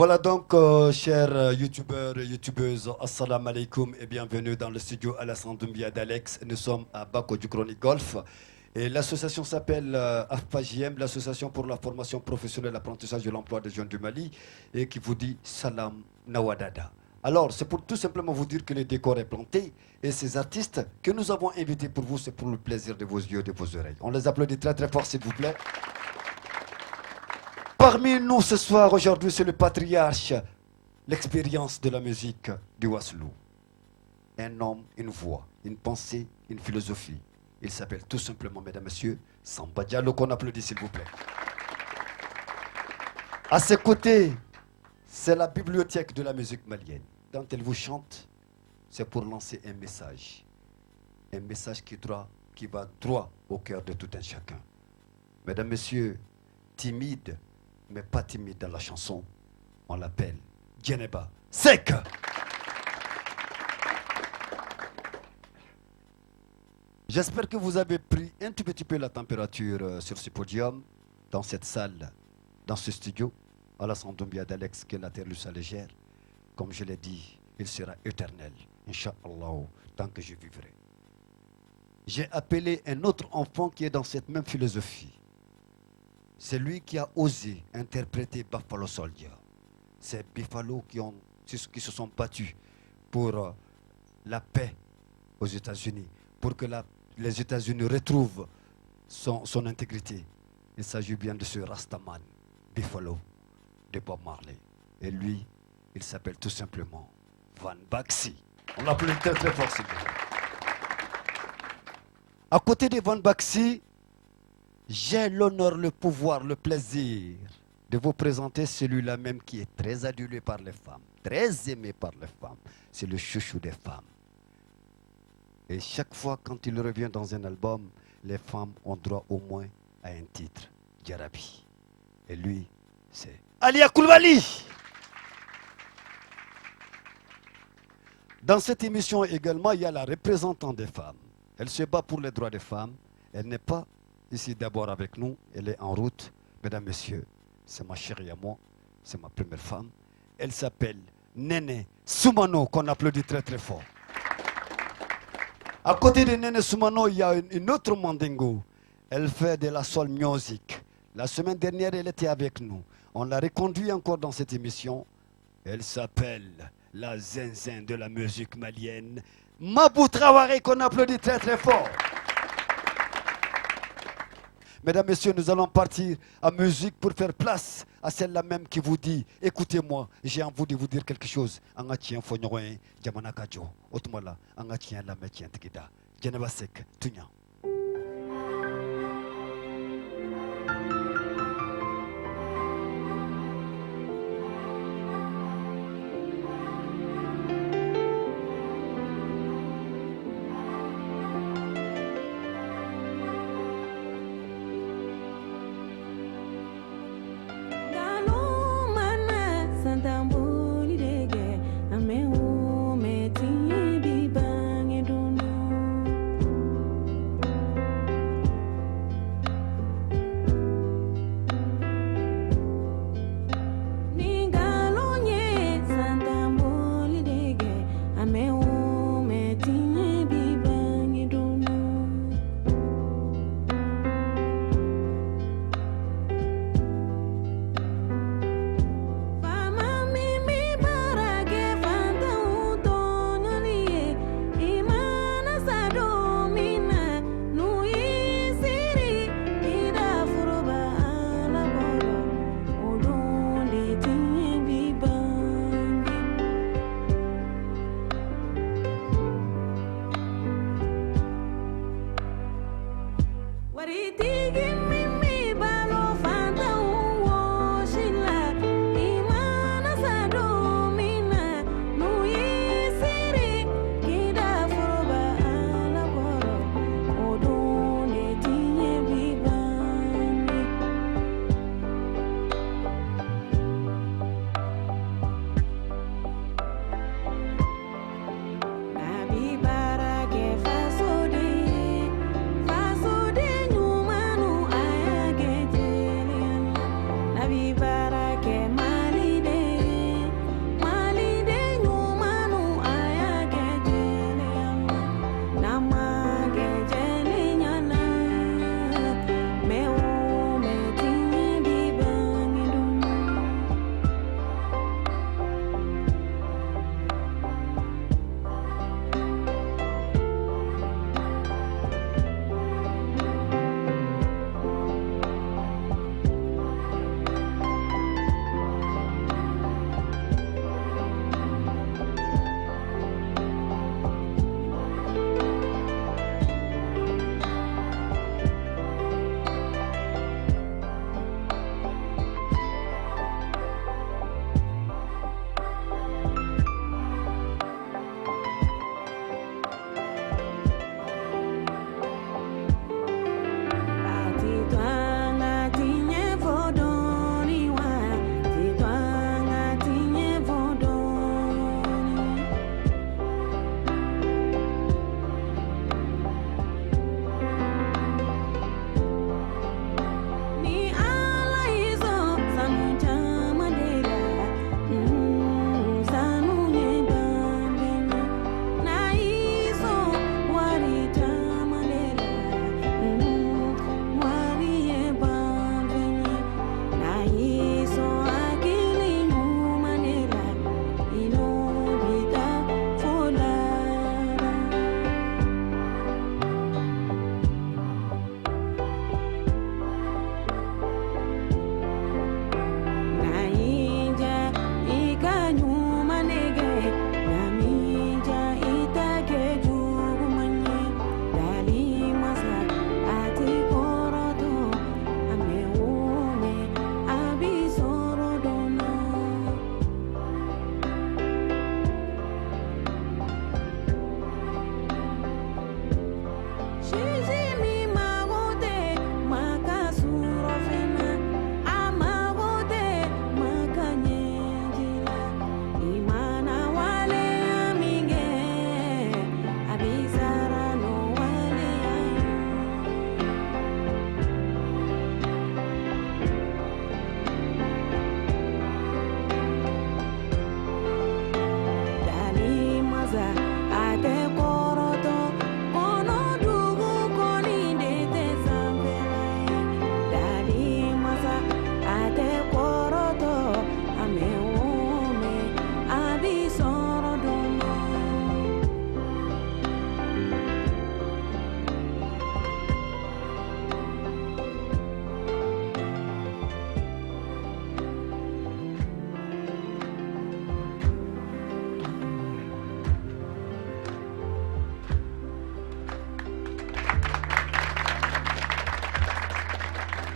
Voilà donc, chers youtubeurs et youtubeuses, assalamu alaikum et bienvenue dans le studio Alassane Doumbia d'Alex. Nous sommes à Bako du Chronique Golf. Et l'association s'appelle AFPAJM, l'association pour la formation professionnelle et l'apprentissage de l'emploi des jeunes du Mali, et qui vous dit Salam Nawadada. Alors, c'est pour tout simplement vous dire que le décor est planté, et ces artistes que nous avons invités pour vous, c'est pour le plaisir de vos yeux et de vos oreilles. On les applaudit très très fort, s'il vous plaît. Parmi nous ce soir, aujourd'hui, c'est le patriarche, l'expérience de la musique du Waslou. Un homme, une voix, une pensée, une philosophie. Il s'appelle tout simplement, mesdames, messieurs, Samba Diallo, qu'on applaudit s'il vous plaît. À ses côtés, c'est la bibliothèque de la musique malienne. Quand elle vous chante, c'est pour lancer un message. Un message qui va droit au cœur de tout un chacun. Mesdames, messieurs, timide, mais pas timide dans la chanson, on l'appelle Djeneba Sek. J'espère que vous avez pris un tout petit peu la température sur ce podium, dans cette salle, dans ce studio, Alassane Doumbia d'Alex, que la terre lui soit légère. Comme je l'ai dit, il sera éternel, Inch'Allah, tant que je vivrai. J'ai appelé un autre enfant qui est dans cette même philosophie. C'est lui qui a osé interpréter Buffalo Soldier. Ces Buffalo qui se sont battus pour la paix aux États-Unis, pour que les États-Unis retrouvent son intégrité. Il s'agit bien de ce Rastaman, Buffalo, de Bob Marley. Et lui, il s'appelle tout simplement Van Baxi. On l'appelle très très fort, s'il vous plaît. À côté de Van Baxi, j'ai l'honneur, le pouvoir, le plaisir de vous présenter celui-là même qui est très adulé par les femmes, très aimé par les femmes. C'est le chouchou des femmes. Et chaque fois quand il revient dans un album, les femmes ont droit au moins à un titre, Djarabi. Et lui, c'est Alia Koulibaly. Dans cette émission également, il y a la représentante des femmes. Elle se bat pour les droits des femmes. Elle n'est pas ici d'abord avec nous, elle est en route. Mesdames, messieurs, c'est ma chérie à moi, c'est ma première femme. Elle s'appelle Néné Soumano, qu'on applaudit très très fort. À côté de Néné Soumano, il y a une autre Mandingo. Elle fait de la soul music. La semaine dernière, elle était avec nous. On l'a reconduit encore dans cette émission. Elle s'appelle la zinzin de la musique malienne, Mabou Traoré, qu'on applaudit très très fort. Mesdames, messieurs, nous allons partir en musique pour faire place à celle-là même qui vous dit, écoutez-moi, j'ai envie de vous dire quelque chose. Angatien Fonyoen, Jamanakajo, Otmala, Angatien Lametien Tigida, Djeneba Sek, Tunya.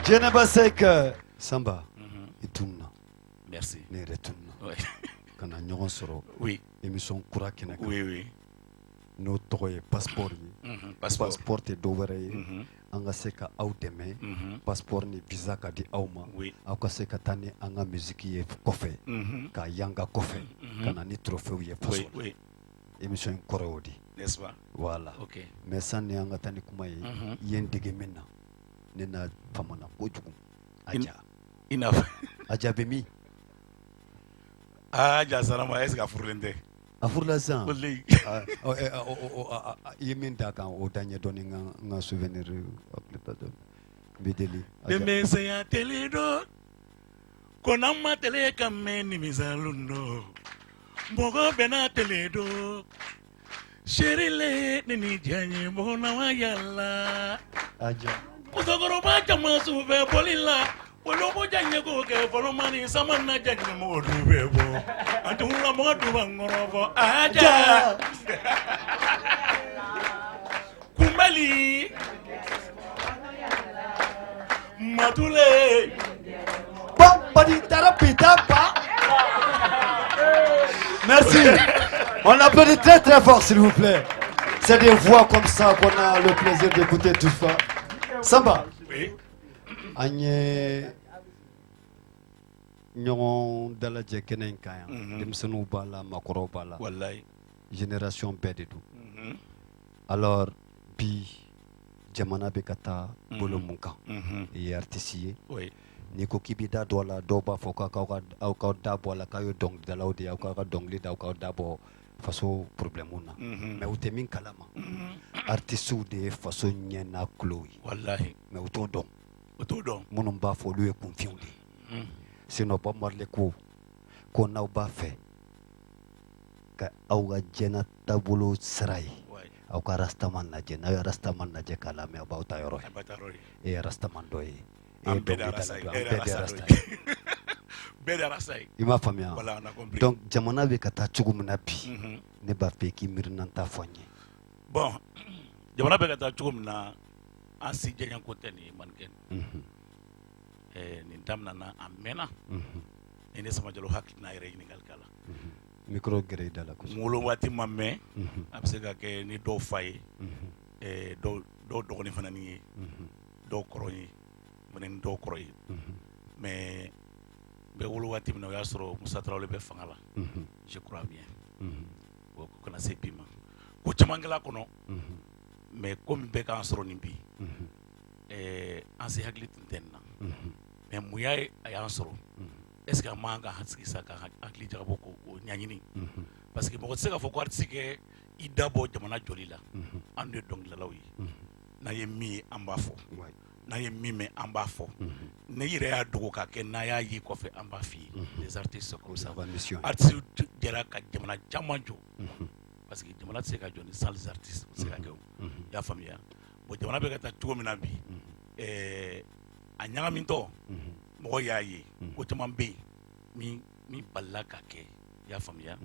Djeneba Sek Samba Itumna. Merci. Ne retumna. Ouais. Kana ɲɔgɔn sɔrɔ. Oui. Émission kura kɛnɛ kan. Oui, oui. N'o tɔgɔ ye passeport ye. Passeport tɛ dɔ wɛrɛ ye. An ka se ka aw dɛmɛ. Passeport ni visa ka di aw ma. Oui. Aw ka se ka taa ni an ka musique ye kɔfɛ. Ka yanga kɔfɛ. Ka na ni trophée ye faso la. Oui. Émission in kɔrɔ y'o di. N'est-ce pas? Voilà. Ok. Mais sanni an ka taa ni kuma ye. I ye n dege min na. Ne n'a famana kojugu. Aja. Ina. Aja bɛ min? Aja Salama est-ce que furulen tɛ? A furula sisan. Wallahi. I ye min d'a kan o da ɲɛ dɔɔni n ka souvenir n bɛ deli. Denmisɛnya teli don ko n'an ma teli ka mɛn nimisalun don mɔgɔ bɛɛ n'a teli don serile ni ni diya ye mɔgɔ na ma yala. Aja. Musokɔrɔba caman su fɛ boli la wolobo ja ɲɛko kɛ fɔlɔmani sama na ja ɲɛmɔgɔ du bɛ bɔ a tumulamɔgɔ du b'an kɔrɔ fɔ aja kunbali matule Badi Tarapita pas. Merci. On applaudit très très fort s'il vous plaît. C'est des voix comme ça qu'on a le plaisir d'écouter toutefois. Samba. Oui. Agne ɲɔgɔn dalajɛ kɛnɛ in kan yan. Denmisɛnninw b'a la, makɔrɔw b'a la. Wallahi. Génération bɛɛ de don. Alors bi jamana bɛ ka taa bolo mun kan. I ye artiste ye. Oui. N'i ko k'i bɛ da dɔ la dɔw b'a fɔ k'aw ka da bɔ a la k'aw ye dɔnkilidalaw de ye aw k'a ka dɔnkili da aw k'aw da bɔ faso problème na. Mais u tɛ min kalama. Artistes de ye faso ɲɛ n'a tulo ye. Wallahi. Mais u t'o dɔn. O t'o dɔn. Minnu b'a fɔ olu ye kunfinw de ye. Sinon Bob Marley ko n'aw b'a fɛ ka aw ka diɲɛ taabolo sira ye aw ka rastaman lajɛ n'aw ye rastaman lajɛ k'a lamɛn aw b'aw ta yɔrɔ ye. E ye rastaman dɔ ye. An bɛɛ de rasta ye. Bɛɛ de rasta ye. I m'a faamuya. Voilà, on a compris. Donc jamana bɛ ka taa cogo min na bi ne b'a fɛ k'i miirina ta fɔ n ye. Bon jamana bɛ ka taa cogo min na an si jɛɲɛ ko tɛ nin manikɛ nin daminɛna a mɛnna ni ne Sama Jalo hakilina yɛrɛ ɲininkali k'a la. Micro gɛrɛ i da la kosɛbɛ. N wolo waati ma mɛn a bɛ se ka kɛ ni dɔw fa ye dɔw dɔgɔnin fana ni ye dɔw kɔrɔ ye ni dɔw kɔrɔ ye mais n bɛ wolo waati min na o y'a sɔrɔ Musa Tarawele bɛ fanga la je crois bien o ko kana se bi ma ko caman kɛla kɔnɔ mais ko min bɛ k'an sɔrɔ nin bi an se hakili tun tɛ nin na mais mun y'a ye a y'an sɔrɔ est ce que an man kan ka sigi sa ka hakili jagabɔ k'o ɲɛɲini parce que mɔgɔ tɛ se k'a fɔ ko artiste kɛ i da bɔ jamana jɔli la an de ye dɔnkilidalaw ye n'an ye min ye an b'a fɔ n'an ye min mɛn an b'a fɔ ne yɛrɛ y'a dogo k'a kɛ n'an y'a ye kɔfɛ an b'a f'i ye les artistes comme ça artistes jɛra ka jamana caman jɔ parce que jamana tɛ se ka jɔ ni sans les artistes o tɛ se ka kɛ o i y'a faamuya bon jamana bɛ ka taa cogo min na bi a ɲagamitɔ mɔgɔ y'a ye ko caman bɛ yen min balila ka kɛ i y'a faamuya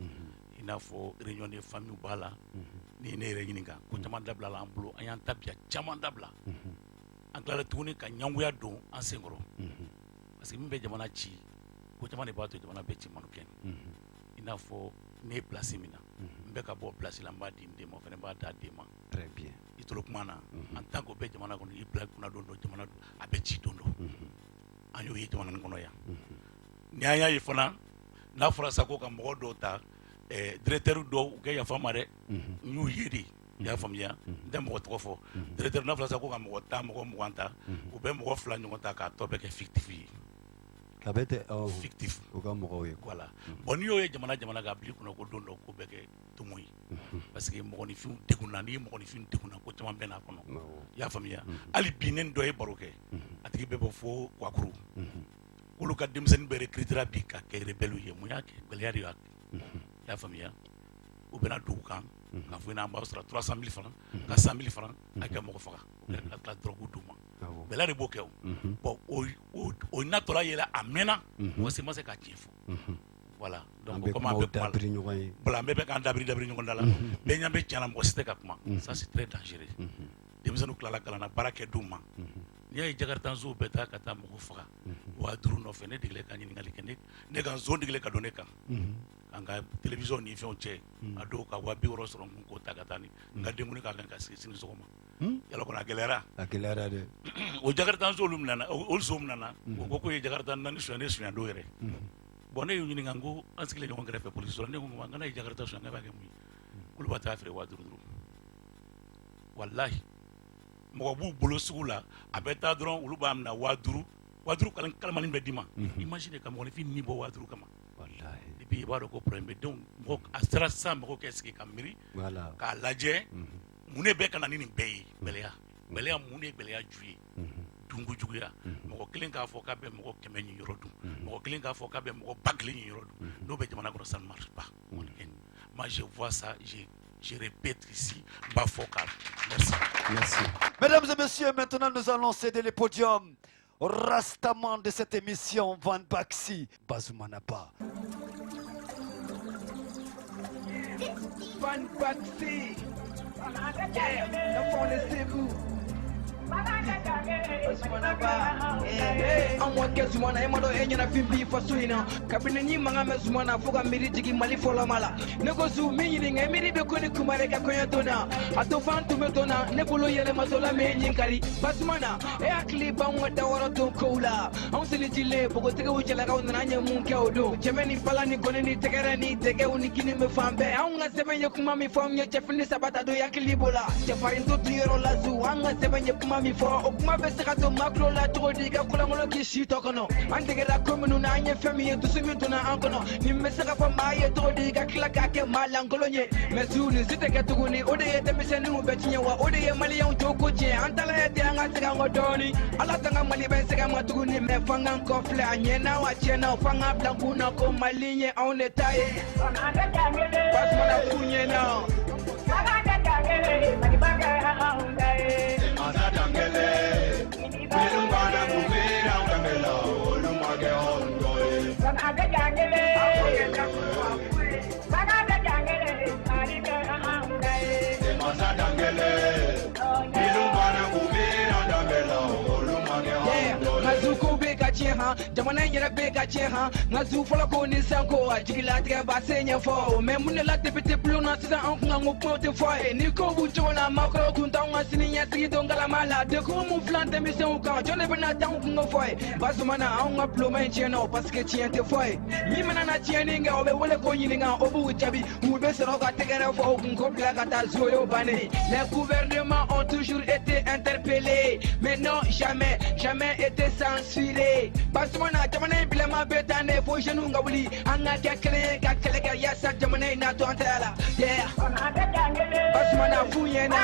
i n'a fɔ réunion de famille b'a la ni ne yɛrɛ ɲininka ko caman dabila la an bolo an y'an tabiya caman dabila an tilala tuguni ka ɲangoya don an senkɔrɔ parce que min bɛ jamana ci ko caman de b'a to jamana bɛ ci manukɛ i n'a fɔ ne ye place min na n bɛ ka bɔ place la n b'a di n den ma o fana b'a d'a den ma Très bien. i tolo kuma na en tant que o bɛ jamana kɔnɔ i bila kunna don dɔ jamana a bɛ ci don dɔ an y'o ye jamana nin kɔnɔ yan ni an y'a ye fana n'a fɔra sa ko ka mɔgɔ dɔw ta directeur dɔw u kɛ yafa ma dɛ n y'u ye de i y'a faamuya n tɛ mɔgɔ tɔgɔ fɔ directeur n'a fɔra sa ko ka mɔgɔ 10 mɔgɔ 20 ta u bɛ mɔgɔ 2 ɲɔgɔn ta k'a tɔ bɛɛ kɛ fictif ye A bɛ tɛ fictif u ka mɔgɔw ye. voilà bon n'i y'o ye jamana k'a bila i kunna ko don dɔ ko bɛɛ kɛ tumu ye parce que mɔgɔninfinw degunna n'i ye mɔgɔninfin degunna ko caman bɛ n'a kɔnɔ i y'a faamuya hali bi ne ni dɔ ye baro kɛ a tigi bɛ bɔ fo Wakuru k'olu ka denmisɛnnin bɛɛ recrutera bi ka kɛ rebelle ye mun y'a kɛ gɛlɛya de y'a kɛ i y'a faamuya u bɛna dugu kan k'a fɔ in an b'a sɔrɔ 300 000 francs ka 100 000 francs a kɛ mɔgɔ faga ka tila drogue d'u ma gɛlɛya de b'o kɛ o bon o natɔla yɛlɛ a mɛnna mɔgɔ si ma se k'a tiɲɛ fɔ voilà donc comme an bɛ kuma la voilà an bɛɛ bɛ k'an dabiri ɲɔgɔn da la bɛɛ ɲɛ bɛ tiɲɛ na mɔgɔ si tɛ ka kuma ça c'est très dangereux denmisɛnninw tilala kalan na baara kɛ d'u ma n'i y'a ye Jakartanso bɛ taa ka taa mɔgɔ faga 5000 nɔfɛ ne degela ka ɲininkali kɛ ne ka nson degela ka don ne kan an ka télévision ni fɛnw cɛ a dɔw ka 50 sɔrɔ n kun k'o ta ka taa ni n ka denkundi ka kan ka sigi sini sɔgɔma yala kɔni a gɛlɛyara dɛ o Jakartanso olu nana olu nson nana o ko k'o ye Jakarta 4 suɲɛ ne suɲɛ dɔw yɛrɛ bon ne y'u ɲininka n ko an sigilen ɲɔgɔn kɛrɛfɛ polisi ne ko n kana ye Jakarta suɲɛ ne b'a kɛ mun ye k'olu b'a taa feere 5000 wallahi mɔgɔ b'u bolo sugu la a bɛ taa dɔrɔn olu b'a minɛ 5000 kalamani bɛ d'i ma imagine ka mɔgɔninfin ni bɔ 5000 kama et puis i b'a dɔn ko problème bɛ donc mɔgɔ a sera sisan mɔgɔ kɛ sigi ka miiri k'a lajɛ mun de bɛ ka na ni nin bɛɛ ye bɛlɛya mun de ye bɛlɛya ju ye dunkojuguya mɔgɔ kelen k'a fɔ k'a bɛ mɔgɔ 100 ɲin yɔrɔ dun mɔgɔ kelen k'a fɔ k'a bɛ mɔgɔ 1000 ɲin yɔrɔ dun n'o bɛ jamana kɔnɔ ça ne marche pas moi je vois ça je répète ici, Bafoka. Merci. Merci. Mesdames et messieurs, maintenant nous allons céder le podium au rastaman de cette émission, Van Baxi, Bazoumanaba. Van Baxi. Yeah, laissez-vous. Anw kɛ Zumana e ma dɔn e ɲɛnafin bi faso in na kabini n'i mankan mɛn Zumana fo ka miiri jigin Mali fɔlɔma la ne ko Zu min ɲininka e miiri bɛ ko ni Kumare ka kɔɲɔ don na a to fan tun bɛ don na ne bolo yɛlɛmatɔ la min ɲinikari Bazumana e hakili b'anw ka dawara don kow la anw selijilen bogotigiw jalakaw nana an ye mun kɛ o don cɛmɛ ni bala ni gɔni ni tɛgɛrɛ ni dɛgɛw ni kini bɛ fan bɛɛ anw ka sɛbɛn ye kuma min fɔ anw ye cɛfini saba ta don hakili b'o la cɛfarin to tun yɔrɔ la Zu an ka sɛbɛn ye kuma min fɔ o kuma bɛ se ka don maa tulo la cogo di ka kɔlɔnkɔlɔ k'i si tɔ kɔnɔ an degera ko minnu na an ye fɛn min ye dusu min donna an kɔnɔ nin bɛ se ka fɔ maa ye cogo di ka tila k'a kɛ maa lankolon ye mais Zu nin si tɛ kɛ tuguni o de ye denmisɛnninw bɛɛ tiɲɛ wa o de ye maliyɛnw jo ko tiɲɛ an taala ye ten an ka segin an kɔ dɔɔni ala tanga Mali bɛ segin an ma tuguni mais f'an k'an kɔfilɛ a ɲɛna wa tiɲɛna f'an k'an bila kun na ko Mali ye anw de ta ye Bazumana f'u ɲɛna jamana yɛrɛ bɛ ka tiɲɛ han nka Zu fɔlɔ ko ni sanko a jigilatigɛ b'a se ɲɛfɔ mais mun de la député bulon na sisan an kun kan ko kuma tɛ fɔ ye ni ko b'u cogo la maakɔrɔw kun t'anw ka sini ɲɛsigi don galama la dekun mun filan denmisɛnw kan jɔn de bɛna t'anw kun ko fɔ ye Bazumana anw ka bulonma in tiɲɛna parce que tiɲɛ tɛ fɔ ye min mana na tiɲɛni kɛ o bɛ wele ko ɲininka o b'u jaabi u bɛ sɔrɔ ka tɛgɛrɛ fɔ o kun ko bila ka taa Zu o y'o bannen les gouvernements ont toujours été interpellés mais non jamais été censurés Bazumana jamana in bilama bɛ taa ne fo jeunes ka wuli an ka kɛ kelen ye ka kɛlɛ kɛ yaasa jamana in na to an tɛ la Bazumana f'u ɲɛna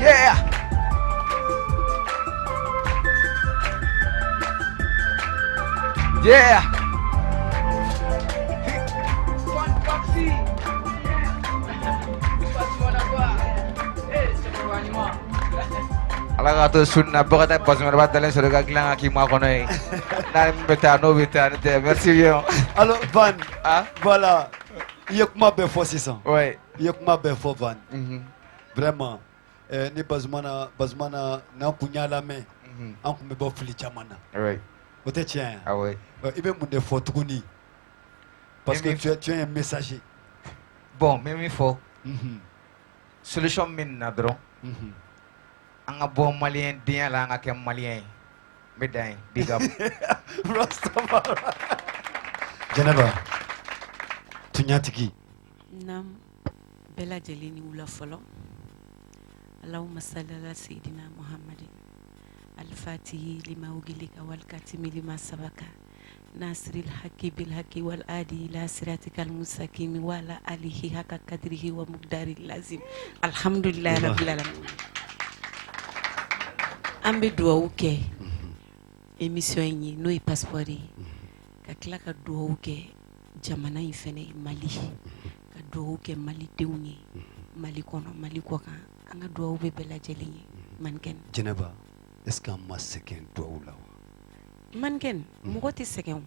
Yeah. Yeah. Fun Foxy. Ala ka to sunna bagata pas merba dalen so ga kila ki ma kono e na beta no beta ne merci bien. Alors, Van, Ah voilà. Yekma Befo 600. ouais. Yekma Befo Van. Vraiment. Ni Bazmana, na kunya la main. En kume bo fili chamana. Ouais. Ote tien. Ah ouais. Ibe munde fotuguni. Parce que tu es un messager. Bon, même il faut Mhm. solution min na dron. Mhm. Anga bon malien dia la anga kem malien. Medai big up. Rastafari. Janaba. Tunyatiki. Nam bela jelini wula fɔlɔ Allahumma salli ala sayidina Muhammadin al-fatihi lima ugilika wal katimi lima sabaka nasiril haqqi bil haqqi wal adi ila siratikal mustaqim wa ala alihi haqqa qadrihi wa muqdaril lazim alhamdulillahi rabbil alamin. An bɛ duwawu kɛ émission in ye n'o ye passeport ye ka tila ka duwawu kɛ jamana in fɛnɛ ye Mali ka duwawu kɛ malidenw ye Mali kɔnɔ Mali kɔ kan an ka duwawu bɛ bɛɛ lajɛlen ye mannequin Janaba. Est-ce qu'un massekin doit ou là? mannequin mɔgɔ tɛ sɛgɛn o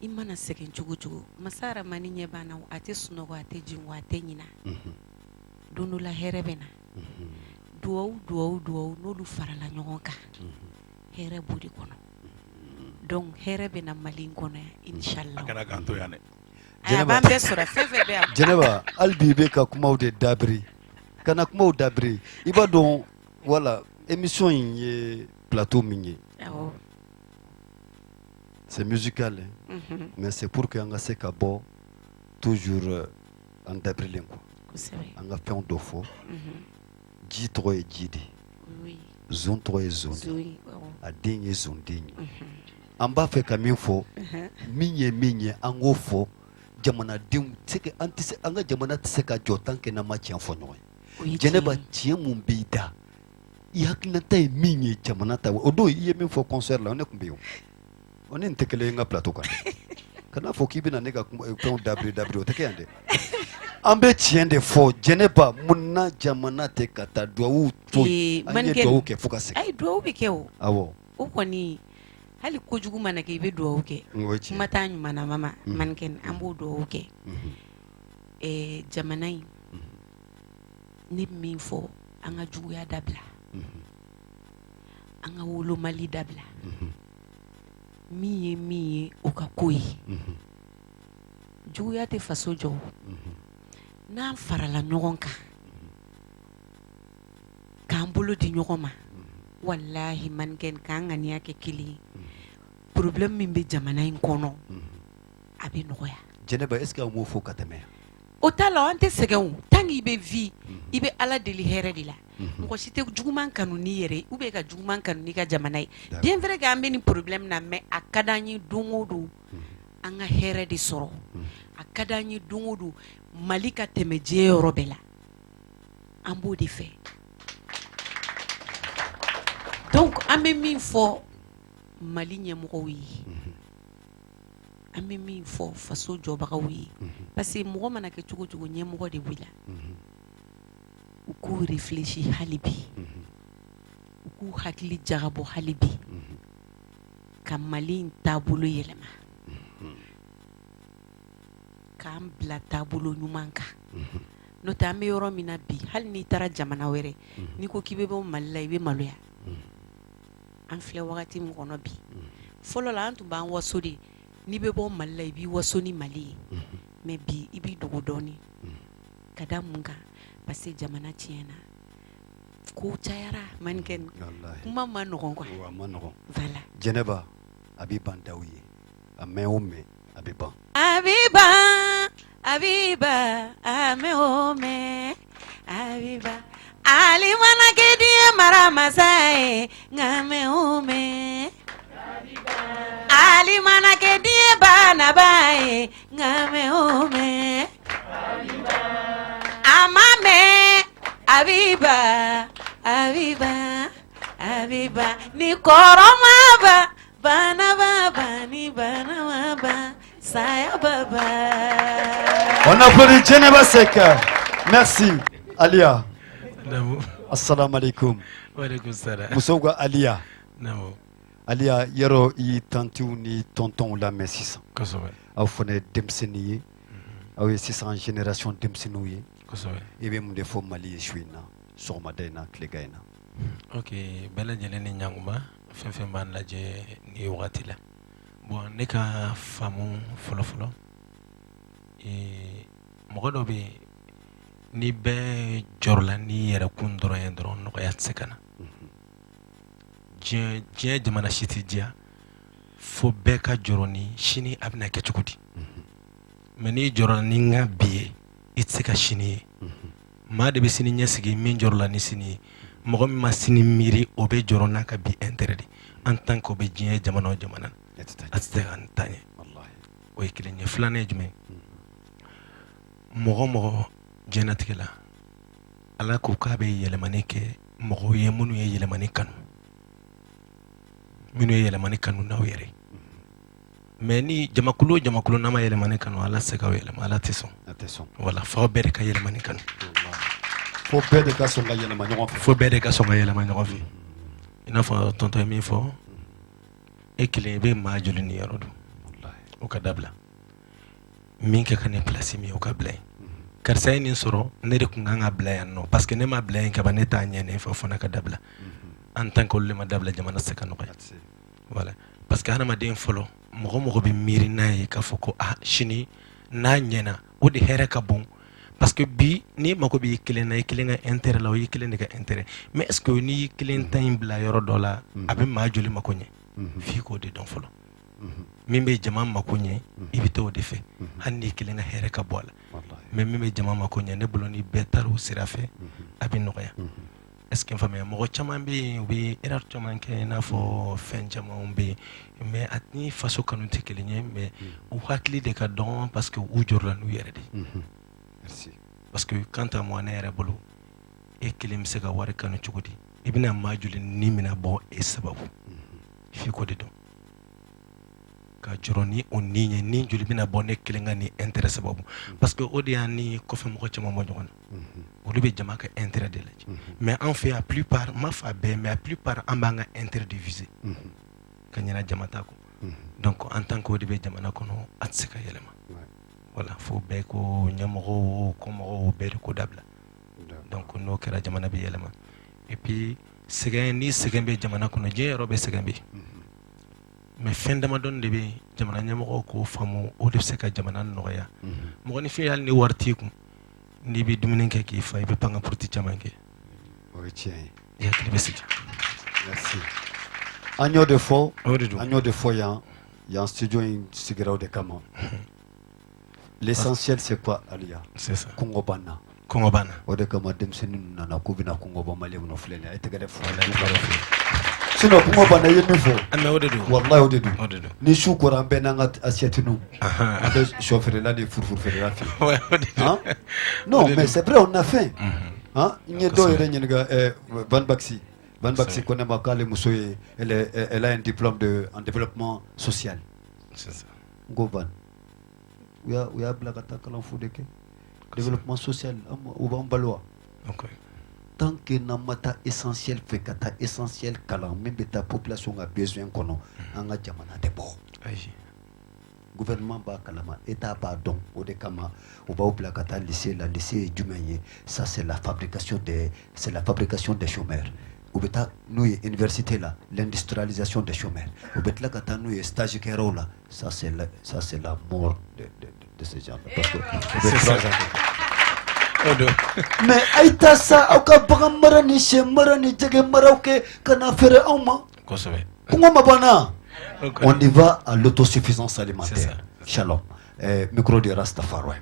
i mana sɛgɛn cogo cogo masa Rahamani ɲɛ b'an na a tɛ sunɔgɔ a tɛ jin wa a tɛ ɲina don dɔ la hɛrɛ bɛ na duwawu n'olu farala ɲɔgɔn kan hɛrɛ b'o de kɔnɔ donc hɛrɛ bɛ na Mali in kɔnɔ yan inshallah a kɛra k'an to yan dɛ a b'an bɛɛ sɔrɔ fɛn fɛn bɛ yan Janaba, albi be ka kumaw de dabri. Kana kumaw dabri. Iba don voilà, émission in ye plateau min. awɔ C'est musical, hein? Mais c'est pour que anga se ka bɔ toujours en dabrilen quoi. kosɛbɛ Anga fɛnw dɔ fɔ. Ji tɔgɔ ye ji de. oui Zon tɔgɔ ye zon de. zoe awɔ A den ye zon den ye. An b'a fɛ ka min fɔ, min ye an k'o fɔ jamanadenw tɛ se an tɛ se an ka jamana tɛ se ka jɔ tant que n'an ma tiɲɛ fɔ ɲɔgɔn o ye. ye Jɛnɛba tiɲɛ tiɲɛ mun b'i da i hakilinata ye min ye jamana ta o don i ye min fɔ concert la ne tun bɛ yen o ni nin tɛ kelen ye n ka plateau kan kana fɔ k'i bɛna ne ka fɛnw dabiri o tɛ kɛ yan dɛ an bɛ tiɲɛ de fɔ Jɛnɛba mun na jamana tɛ ka taa duwawu to an ye duwawu kɛ fo ka segin ayi duwawu bɛ kɛ o awɔ o kɔni hali kojugu mana kɛ i bɛ duwawu kɛ o ye tiɲɛ kuma t'a ɲumanama ma mannequin an b'o duwawu kɛ jamana in ne bɛ min fɔ an ka juguya dabila an ka wolomali dabila min ye o ka ko ye juguya tɛ faso jɔ o n'an farala ɲɔgɔn kan k'an bolo di ɲɔgɔn ma wallahi mannequin k'an ŋaniya kɛ kelen ye problème min bɛ jamana in kɔnɔ a bɛ nɔgɔya Jɛnɛba est-ce que an m'o fɔ ka tɛmɛ o t'a la an tɛ sɛgɛn o tant que i bɛ vie i bɛ ala deli hɛrɛ de la mɔgɔ si tɛ juguman kanu n'i yɛrɛ ou bien ka juguman kanu n'i ka jamana ye bien vrai que an bɛ nin problème na mais a ka d'an ye don o don an ka hɛrɛ de sɔrɔ a ka d'an ye don o don Mali ka tɛmɛ diɲɛ yɔrɔ bɛɛ la an b'o de fɛ donc an bɛ min fɔ Mali ɲɛmɔgɔw ye an bɛ min fɔ faso jɔbagaw ye parce que mɔgɔ mana kɛ cogo cogo ɲɛmɔgɔ de b'i la u k'u réfléchir hali bi u k'u hakili jagabɔ hali bi ka Mali in taabolo yɛlɛma k'an bila taabolo ɲuman kan n'o tɛ an bɛ yɔrɔ min na bi hali n'i taara jamana wɛrɛ n'i ko k'i bɛ bɔ Mali la i bɛ maloya an filɛ wagati min kɔnɔ bi fɔlɔ la an tun b'an waso de n'i bɛ bɔ Mali la i b'i waso ni Mali ye mais bi i b'i dogo dɔɔnin ka da mun kan parce que jamana tiɲɛna kow cayara mannequin kuma ma nɔgɔn quoi a ma nɔgɔn voilà Jɛnɛba a b'i ban daw ye a mɛn o mɛn a bɛ ban a bɛ ban Abiba, ame ome, Abiba. Ali mana kedi mara masai, ngame ome. Ali mana kedi bana bai, ngame ome. Amame, Abiba, Abiba, Abiba. Ni koroma ba, bana ba, ni bana ba, saya baba. On applaudit Djeneba Seka. Merci. Alia. Namo. Assalamu alaikum. Walaikum salam. Moussoga Alia. Namo. Alia, yero i tantou ni tonton la mais 600. Kosowe. Aw fone demseniye. Aw 600 génération demsenouye. Kosowe. Et même des fois Mali chouina. Soma dena klegaina. Ok, bela jele ni nyanguma. Fenfen ban laje ni wakati la. Bon, ne ka famu folo folo. Mɔgɔ dɔ bɛ ni bɛɛ jɔrɔla ni yɛrɛ kun dɔrɔn ye dɔrɔn nɔgɔya tɛ se ka na diɲɛ jamana si tɛ diya fo bɛɛ ka jɔrɔ ni sini a bɛna kɛ cogo di mɛ n'i jɔrɔla ni n ka bi ye i tɛ se ka sini ye maa de bɛ sini ɲɛsigi min jɔrɔla ni sini ye mɔgɔ min ma sini miiri o bɛ jɔrɔ n'a ka bi intérêt de en tant que o bɛ diɲɛ jamana o jamana a tɛ se ka nin taa ɲɛ o ye kelen ye filanan ye jumɛn mɔgɔ mɔgɔ diɲɛnatigɛ la ala ko k'a bɛ yɛlɛmani kɛ mɔgɔw ye minnu ye yɛlɛmani kanu minnu ye yɛlɛmani kanu n'aw yɛrɛ mais ni jamakulu o jamakulu n'a ma yɛlɛmani kanu ala tɛ se k'aw yɛlɛma ala tɛ sɔn wala f'aw bɛɛ de ka yɛlɛmani kanu fo bɛɛ de ka sɔn ka yɛlɛma ɲɔgɔn fɛ fo bɛɛ de ka sɔn ka yɛlɛma ɲɔgɔn fɛ i n'a fɔ tɔntɔn ye min fɔ e kelen i bɛ maa joli ni yɔrɔ don o ka dabila min kɛ ka nin place min o ka bila yen karisa ye nin sɔrɔ ne de tun kan ka bila yan nɔ parce que ne ma bila yen kaban ne t'a ɲɛ ne fɛ o fana ka dabila en tant que olu de ma dabila jamana se ka nɔgɔya voilà parce que hadamaden fɔlɔ mɔgɔ mɔgɔ bɛ miiri n'a ye k'a fɔ ko sini n'a ɲɛna o de hɛrɛ ka bon parce que bi n'i mago b'i kelen na i kelen ka intérêt la o y'i kelen de ka intérêt mais est ce que n'i y'i kelen ta in bila yɔrɔ dɔ la a bɛ maa joli mako ɲɛ f'i k'o de dɔn fɔlɔ min bɛ jama mako ɲɛ i bɛ taa o de fɛ hali n'i kelen ka hɛrɛ ka bɔ a la mais min bɛ jama mako ɲɛ ne bolo ni bɛɛ taara o sira fɛ a bɛ nɔgɔya est ce que n faamuya mɔgɔ caman bɛ yen u bɛ erreur caman kɛ i n'a fɔ fɛn camanw bɛ yen mais a ni faso kanu tɛ kelen ye mais u hakili de ka dɔn parce que u jɔrɔla n'u yɛrɛ de parce que quant à moi ne yɛrɛ bolo e kelen bɛ se ka wari kanu cogo di i bɛna maa joli ni mina bɔ e sababu f'i k'o de dɔn ka jɔrɔ ni o ni ye ni joli bɛna bɔ ne kelen ka ni intérêt sababu parce que o de y'a ni kɔfɛ mɔgɔ caman bɔ ɲɔgɔn na olu bɛ jama ka intérêt de lajɛ mais an fɛ a plupart n ma fɔ a bɛɛ mais a plupart an b'an ka intérêt de viser ka ɲɛna jama ta kɔ donc en tant que o de bɛ jamana kɔnɔ a tɛ se ka yɛlɛma voilà fo bɛɛ ko ɲɛmɔgɔw kɔmɔgɔw bɛɛ de ko dabila donc n'o kɛra jamana bɛ yɛlɛma et puis sɛgɛn ni sɛgɛn bɛ jamana kɔnɔ diɲɛ yɔrɔ bɛ sɛgɛn bɛ mais fɛn damadɔni de bɛ jamana ɲɛmɔgɔw k'o faamu o de bɛ se ka jamana nɔgɔya mɔgɔninfin hali ni wari t'i kun n'i bɛ dumuni kɛ k'i fa i bɛ pan ka puruti caman kɛ o ye tiɲɛ ye i hakili bɛ sigi merci an y'o de fɔ o de don an y'o de fɔ yan studio in sigira o de kama l'essentiel c'est quoi Alia c'est ça kɔngɔ b'an na kɔngɔ b'an na o de kama denmisɛnnin ninnu nana k'u bɛna kɔngɔ bɔ maliyɛnw na filɛ nin ye a ye tɛgɛ de fɔ sinon kɔngɔ b'an na i ye min fɔ mais o de don wallahi o de don o de don ni su kora an bɛɛ n'an ka assiette ninw an bɛ sɔ feerela ni furufuru feerela fɛ ouais o de don non mais c'est vrai on a faim n ye dɔw yɛrɛ ɲininka Van Baxi ko ne ma k'ale muso ye elle a un diplôme en développement social c'est ça n ko Van u y'a bila ka taa kalan fu de kɛ développement social u b'an balo wa ok tant que n'an ma taa essentiel fɛ ka taa essentiel kalan min bɛ taa population ka besoin kɔnɔ an ka jamana tɛ bɔ ayi gouvernement b'a kalama état b'a dɔn o de kama u b'aw bila ka taa lycée la lycée ye jumɛn ye ça c'est la fabrication des chômeurs u bɛ taa n'u ye université la l'industrialisation des chômeurs u bɛ tila ka taa n'u ye stage kɛyɔrɔw la ça c'est la mort de ces gens parce que mais a ye taa sa aw ka bagan mara ni sɛ mara ni jɛgɛ maraw kɛ ka na feere anw ma kosɛbɛ kɔngɔ ma banna on y va à l'autosuffisance alimentaire shalom micro de Rastafari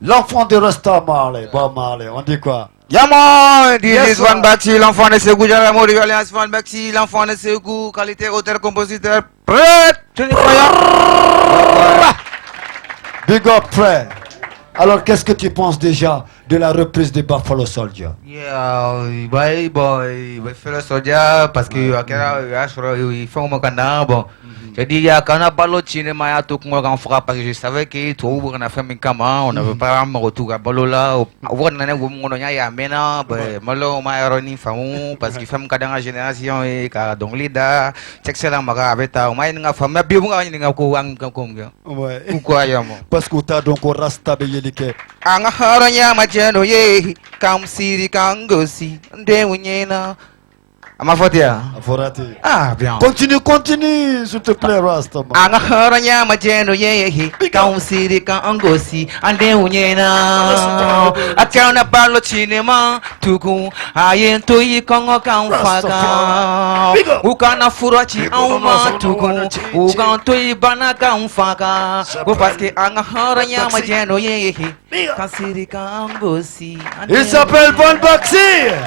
L'enfant de Rasta Marley, Bob Marley, on dit quoi? Yaman, this Yes, is Van sir. Baxi, l'enfant de Ségou, Jaramo de Alliance Van Baxi, l'enfant de Ségou, qualité, auteur, compositeur, prêt, Big up, frère. Alors, qu'est-ce que tu penses déjà de la reprise de Buffalo Soldier? Yeah, boy, fellow soldier, parce que il faut mon canard, bon. J'ai dit, il y a quand on a ballot cinéma, il y a tout qu'on fera, parce que je savais que tout le monde a fait un camin, on n'avait pas un retour à ballot là, on a un moment il y a maintenant, malo, on a un famou, parce qu'il fait un cadre en génération, et donc l'ida, c'est excellent, ma avec ta, on a une femme, mais bien, on a une comme Ouais. pourquoi, Yamo? Parce que tu as donc Rasta Beyelike. Anga haranya majeno ye kam siri kangosi ndewunyena amafotia Aforati. ah bien Continue, s'il te plaît, Rasta. Man. anga haranya majeno ye kam siri kangosi ndewunyena akana balo cinema tuku ayen to yi kongo kan faka ukana furachi auma tuku ugan to yi bana kan faka go parce que anga haranya majeno ye kam siri kangosi Il s'appelle Van Baxi,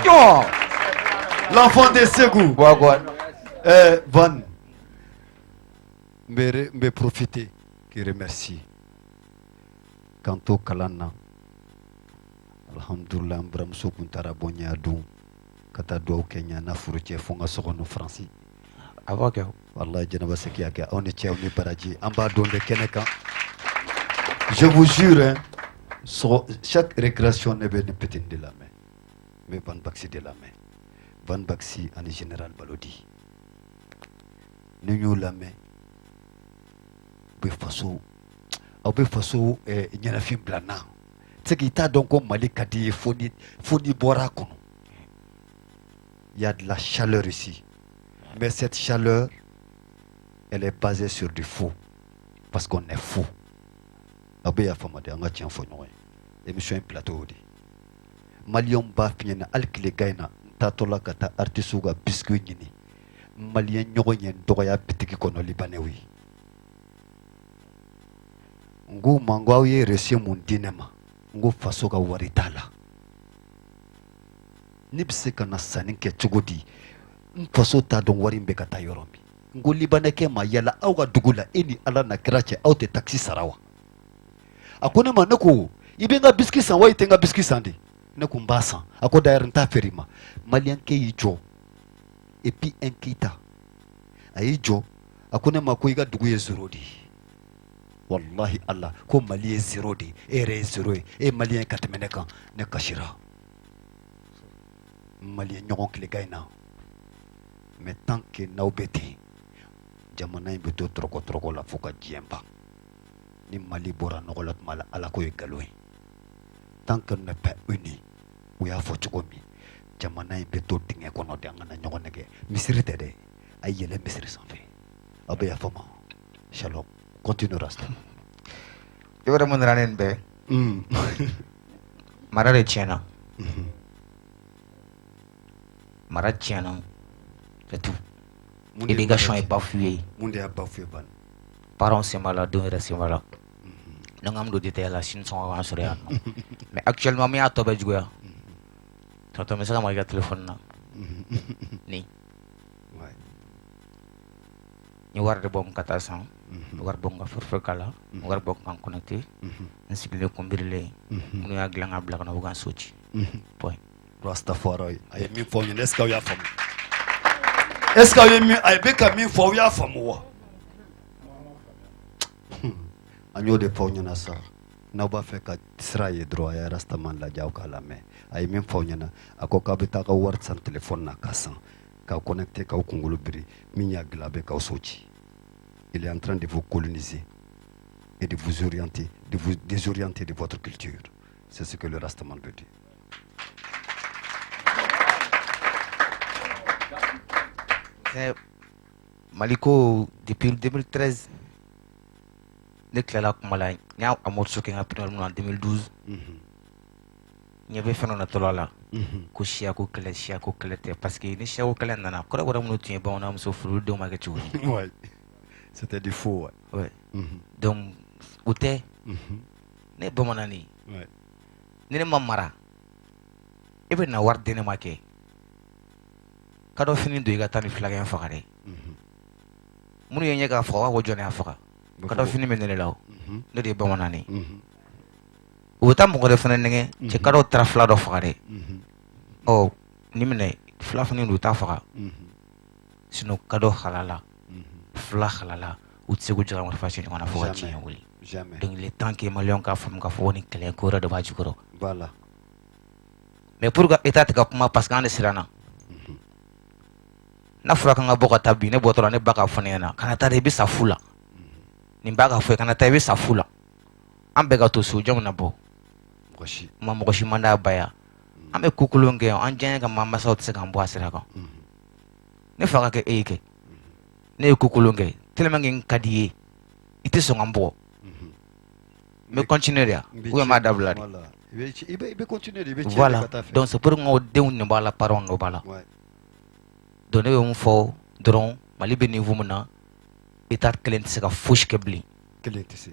yo l'enfant de Ségou. wagwan Van, me profiter, qui remercie. Quant au Kalana, Alhamdulillah, Mbram Sokuntara Bonya Dou, Katado au Kenya, Nafuruche, Fonga Sorono Franci. avoka Wallah, Djenaba Sekiaka, on est tché, on est paradis, en bas de Keneka. Je vous jure, hein, chaque récréation n'est pas une petite de la main. Mais Van Baxi de la main. Van Baxi en général Balodi. Nous la main. Be faso nyana film blana. C'est qu'il t'a donc au Mali Kadi Foni Bora Kono. Il y a de la chaleur ici. Mais cette chaleur, elle est basée sur du faux. Parce qu'on est faux. Abe ya fama de anga tian fo noy. Émission plateau di. Malion ba fiena alkile gaina tatola kata artistu ga biscuit nyini. Malien nyogo nyen doya bitiki kono libanewi. Ngu mangwa ye resi mun dinema. Ngu faso ga waritala. Nibse kana sanin ke chugodi. Faso ta don warin be kata yoromi. Ngu libaneke ma yala au ga dugula ini ala na krache au te taxi sarawa. Akone ma neko ibenga biski san wa itenga biski sandi neko mbasa ako daire nta ferima malien ke yijo et puis enkita ayijo akone ma ko iga dugu ye zerodi wallahi allah ko malien zerodi ere zero e malien katmene kan ne kashira malien nyogon kile gaina mais tant que naubeti jamana imbeto troko la foka jiemba ni Mali bora nogolat mala ala ko galoi tant que ne pas uni ou ya fo chugomi jamana beto dinge kono de ngana nyogonege misiri tede ayele misiri sanfe abe ya fama shalom continue rasta yora mun ranen be marare chena mara chena c'est tout l'éducation est bafouée monde a bafoué ban parents c'est malade deux c'est malade non am do détail la Chine sont avancés mais actuellement mi atobe jugoya tonton mais ça m'a gâté téléphone na ni ouais ni war de bom kata san war bom ga forfait kala war bom kan connecté ainsi que le combirle nous ya glanga black na bugan sochi point rastafari ay mi fo ni est-ce que ya fam est-ce que mi ay be ka mi fo ya fam wa agneau de Pogna ça n'a pas fait qu'à Israël droit à Rastaman la Jauka la main. Aïe même Pogna à Kokabeta ka word sans téléphone na kassan ka connecté ka Kongolo bri minya glabe ka sochi. Il est en train de vous coloniser et de vous orienter, de vous désorienter de votre culture. C'est ce que le Rastaman veut dire. Maliko depuis 2013 ne clela kumala nya amor soke nga pinol en 2012 nya be fenona tolala ko shia ko klete parce que ni shia ko klen nana ko wara mun tien bon am so furu do ma gachu Ouais. C'était du faux. ouais donc outé ne bomonani Ouais. ni ne ma mara e bɛ na wari di ne ma kɛ kadɔ fini don i ka taa ni fulakɛ faga dɛ minnu ye ɲɛ k'a faga u b'a fɔ jɔn y'a faga kadɔ fini bɛ ne la o ne de ye bamanan ye u bɛ taa mɔgɔ de fana nɛgɛ cɛ kadɔ taara fila dɔ faga dɛ ɔ ni minɛ fila fini don u t'a faga sinon kadɔ halala fila halala u tɛ se k'u jɛgɛ marifa si ɲɔgɔn na fo ka tiɲɛ wuli donc il est temps que maliyɛnw k'a faamu k'a fɔ ko nin kɛlɛ ko wɛrɛ de b'a jukɔrɔ Voilà. mais pour que état tɛ ka kuma parce que an de siranna n'a fɔra kan ka bɔ ka taa bi ne bɔtɔla ne ba k'a fɔ ne ɲɛna kana taa dɛ i bɛ sa fu la nin b'a ka fɔ ye kana taa i bɛ sa fu la an bɛɛ ka to so jɔn na bɔ ma mɔgɔ si man d'a ba ya an bɛ ko kolon kɛ an diɲɛ ka maa masaw tɛ se k'an bɔ a sira kan ne fa ka kɛ e ye kɛ ne ye ko kolon kɛ tellement que n ka di i ye i tɛ sɔn ka n bugɔ n bɛ continuer de ya ou bien n b'a dabila de Il peut continuer, il peut tirer voilà les cataphes. donc c'est pour que denw de b'a la parents de b'a la Ouais. donc ne bɛ mun fɔ dɔrɔn Mali bɛ niveau min na état kelen tɛ se ka fosi kɛ bilen Quel est ce?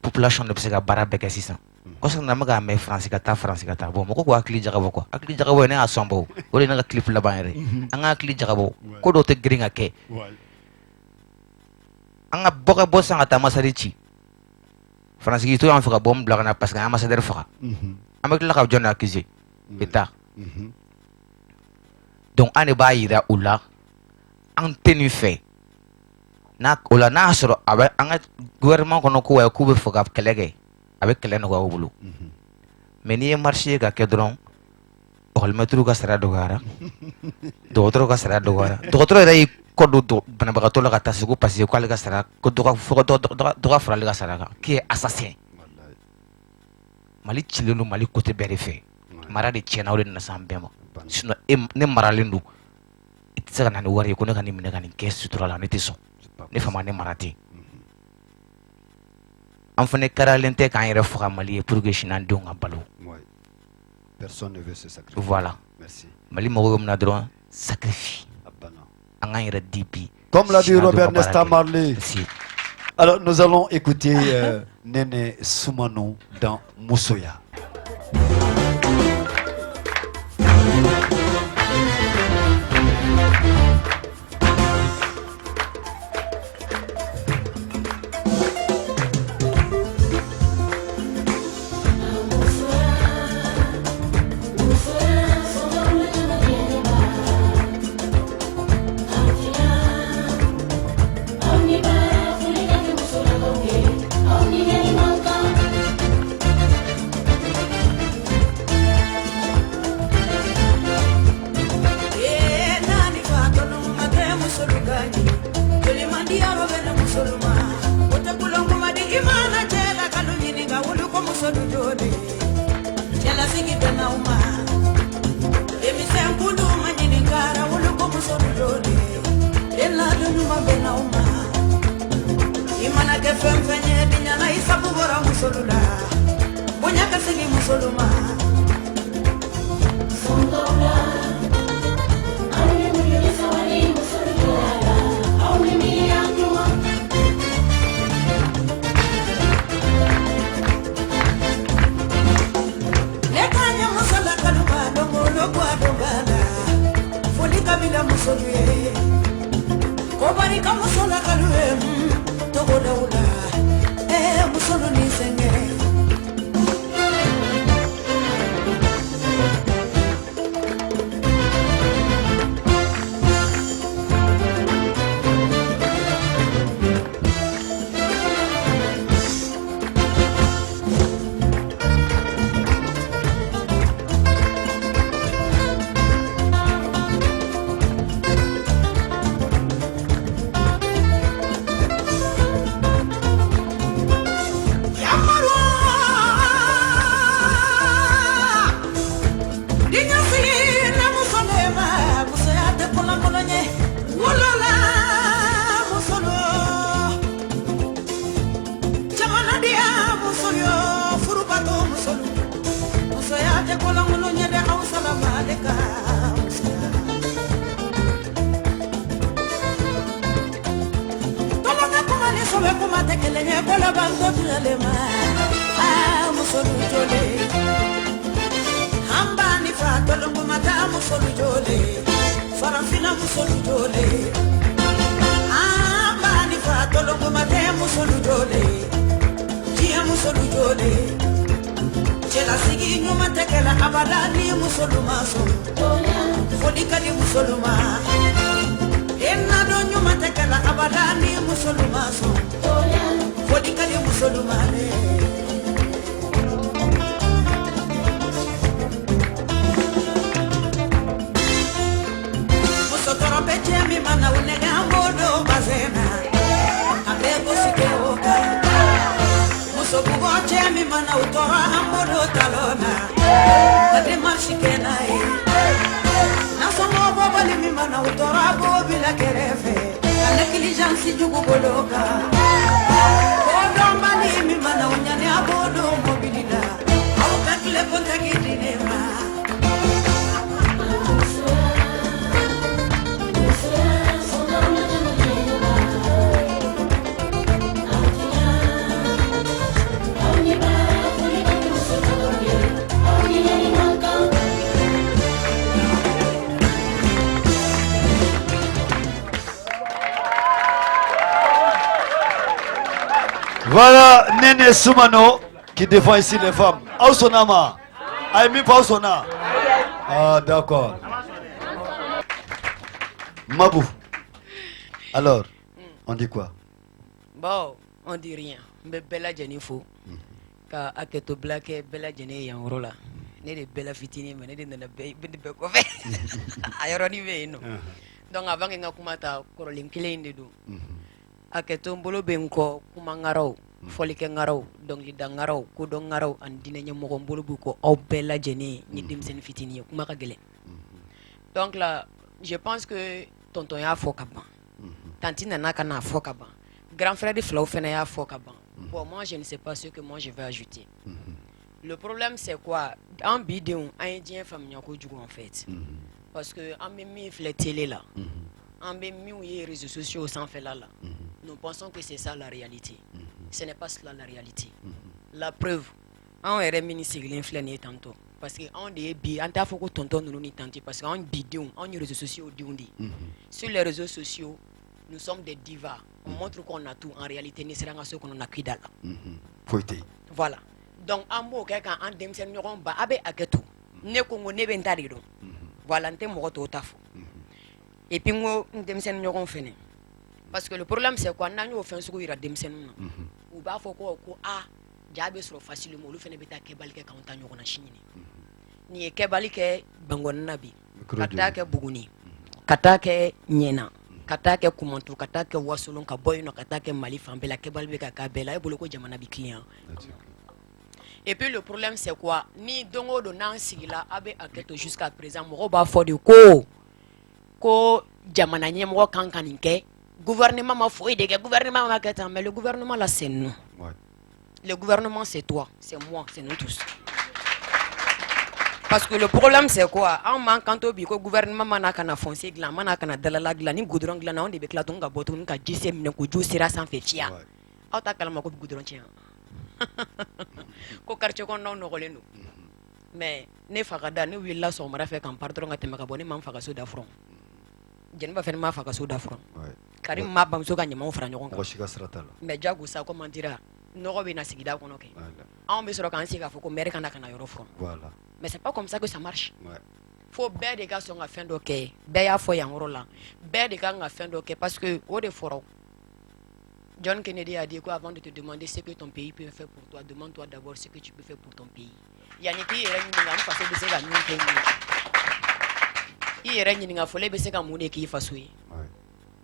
population de bɛ se ka baara bɛɛ kɛ sisan kɔsɔn na n bɛ k'a mɛn faransi ka taa bon mɔgɔ k'u hakili jagabɔ quoi hakili jagabɔ ye ne y'a sɔn bɔ o de ye ne ka clip laban yɛrɛ an ka hakili jagabɔ ko dɔw tɛ girin ka kɛ an ka bɔ ka bɔ san ka taa ambassadeur ci faransi k'i to y'an fɛ ka bɔ n bila ka na parce que an ye ambassadeur faga an bɛ tila ka jɔn de accuser état donc an de b'a yira u la an tɛ nin fɛ o la n'a y'a sɔrɔ a bɛ an ka gouvernement kɔnɔ ko k'u bɛ fɛ ka kɛlɛ kɛ a bɛ kɛlɛ nɔgɔya u bolo mais n'i ye marche ye ka kɛ dɔrɔn ɔkɔlimɛtiriw ka sara dɔgɔyara dɔgɔtɔrɔw ka sara dɔgɔyara dɔgɔtɔrɔ yɛrɛ y'i kɔ don banabagatɔ la ka taa se ko parce que k'ale ka sara ko dɔ ka fara ale ka sara kan qui est assassin Mali cilen don Mali côté bɛɛ de fɛ mara de tiɲɛna o de nana s'an bɛɛ ma sinon ne maralen don i tɛ se ka na ni wari ye ko ne ka nin minɛ ka nin kɛ sutura la ne tɛ sɔn ne fa ma ne mara ten an fana karalen tɛ k'an yɛrɛ faga Mali ye pour que sini an denw ka balo Personne ne veut se sacrifier. voilà Merci. Mali mago bɛ min na dɔrɔn sacrifice an k'an yɛrɛ di bi Comme l'a dit Robert Nesta Marley. Merci. Alors nous allons écouter Nene Soumano dans Moussoya. Como te que le llevo la banda de alemán. Farafina musolu jole Bani fa tolongo mate musolu jole Tia musolu jole Chela sigi nyuma tekela abadani musolu maso Fodika di musolu ma Enna do nyuma tekela abadani musolu maso Fodika di musolu ma mi mana unega modo bazena abego sikeoka muso bugoche mi mana utora modo talona ade mashikena na songo bobali mi mana utora bobila kerefe na kilijansi jugu boloka odo mani mi mana unyane abodo mobilida au kakle pontagidine ma Voilà Nene Soumano qui défend ici les femmes. Aousonama. Aimi Pausona. Ah d'accord. Mabou. Alors, on dit quoi? Bon, on dit rien. Mais Bella Jenifo. Ka aketo black Bella Jenny Yanrola. Ne de Bella Fitini, mais ne de Bekove. Ayaroni Veno. Donc avant que nous commentions, Corolin Killing de do. Aketo Mbolo Benko, Kumangaro, Folike Ngaro, donc les Dangaro, Kodongaro, and Dinenya Morombolo Buko, au Bella Jenny, ni Dimsen Fitini, Kumakagele. Donc là, je pense que tonton y'a Fokaban. Tantine Nakana Fokaban. Grand frère de Flau Fenaya Fokaban. Bon, moi, je ne sais pas ce que moi je vais ajouter. Le problème, c'est quoi? En bidon, un indien famille en fait. Parce que en même les télé là, en même les réseaux sociaux sans faire là, nous pensons que c'est ça la réalité. Ce n'est pas cela la réalité. La preuve, on est ministre l'influence tantôt. Parce qu'on est bi, on t'a fait que tonton nous n'y tente parce qu'on bidon, on est réseaux sociaux d'undi. Sur les réseaux sociaux, nous sommes des divas. On montre qu'on a tout. En réalité, nous serons ceux qu'on a cuit là. Voilà. Donc, en mot, quelqu'un en démsen n'auront pas abe aketu. Ne kongo ne bentarido. Voilà, n'te mort au taf. Et puis, moi, démsen n'auront fini. Parce que le problème, c'est quoi? N'a nous offensé qu'il y a démsen. Ou bah, faut qu'on a diable sur facilement. Le fait n'est pas kebali que quand on a chini. Ni kebali que bangon nabi. Kata que buguni. Kata que nyena. Kata ke kumantu kata ke wasolon ka boy no kata ke mali fambela ke balbe ka kabela e boloko jamana bi client. Et puis le problème c'est quoi? Ni dongo do nan sigila abe aketo jusqu'à présent mo ba fo de ko jamana nye mo kankaninke gouvernement ma fo de gouvernement ma kata mais le gouvernement là c'est nous. Le gouvernement c'est toi, c'est moi, c'est nous tous. Parce que le problème c'est quoi? En manquant au bico gouvernement manakana foncé glan manakana dalala glan ni goudron glan on débek la tonga boton ka jissé mine ko jo sera sans fait fia. Auta kalama ko goudron tien. Ko quartier ko non no golenu. Mais ne fagada ne willa so mara fait kan pardon ngate maka boni man faga so da front. Jen ba fen ma faga so da front. Karim ma bam so ganya ma fra nyogon. Ko shiga sratala. Mais jagu sa comment dira? No be na sigida ko noke. On be soro kan siga fo ko mere kan kana yoro front. Voilà. Mais c'est pas comme ça que ça marche. Faut bien des gars sont à fin d'ok. Bien faut y en rola. Bien des gars à fin d'ok parce que au défaut, John Kennedy a dit quoi avant de te demander ce que ton pays peut faire pour toi, demande-toi d'abord ce que tu peux faire pour ton pays. Yannick,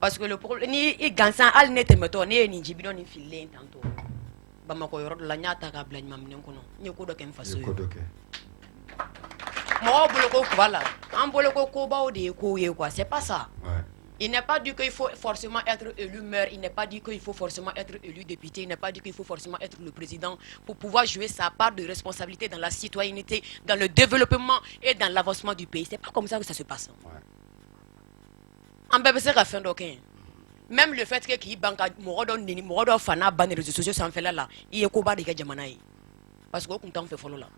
parce que le problème ni gansan al ne temeto ne ni jibino ni filé tantôt. Bamako yoro la nyata ka blagne mamnen kono. Ni ko do ken faso. Moi, voilà. C'est pas ça. Il n'est pas dit qu'il faut forcément être élu maire, il n'est pas dit qu'il faut forcément être élu député, il n'est pas dit qu'il faut forcément être le président pour pouvoir jouer sa part de responsabilité dans la citoyenneté, dans le développement et dans l'avancement du pays. C'est pas comme ça que ça se passe. En bébé, c'est la fin d'aucun. Même le fait que qui banque Morodo Fana ban les réseaux sociaux sans faire là, il est combat de Jamanaï. Parce qu'on compte fait follow là.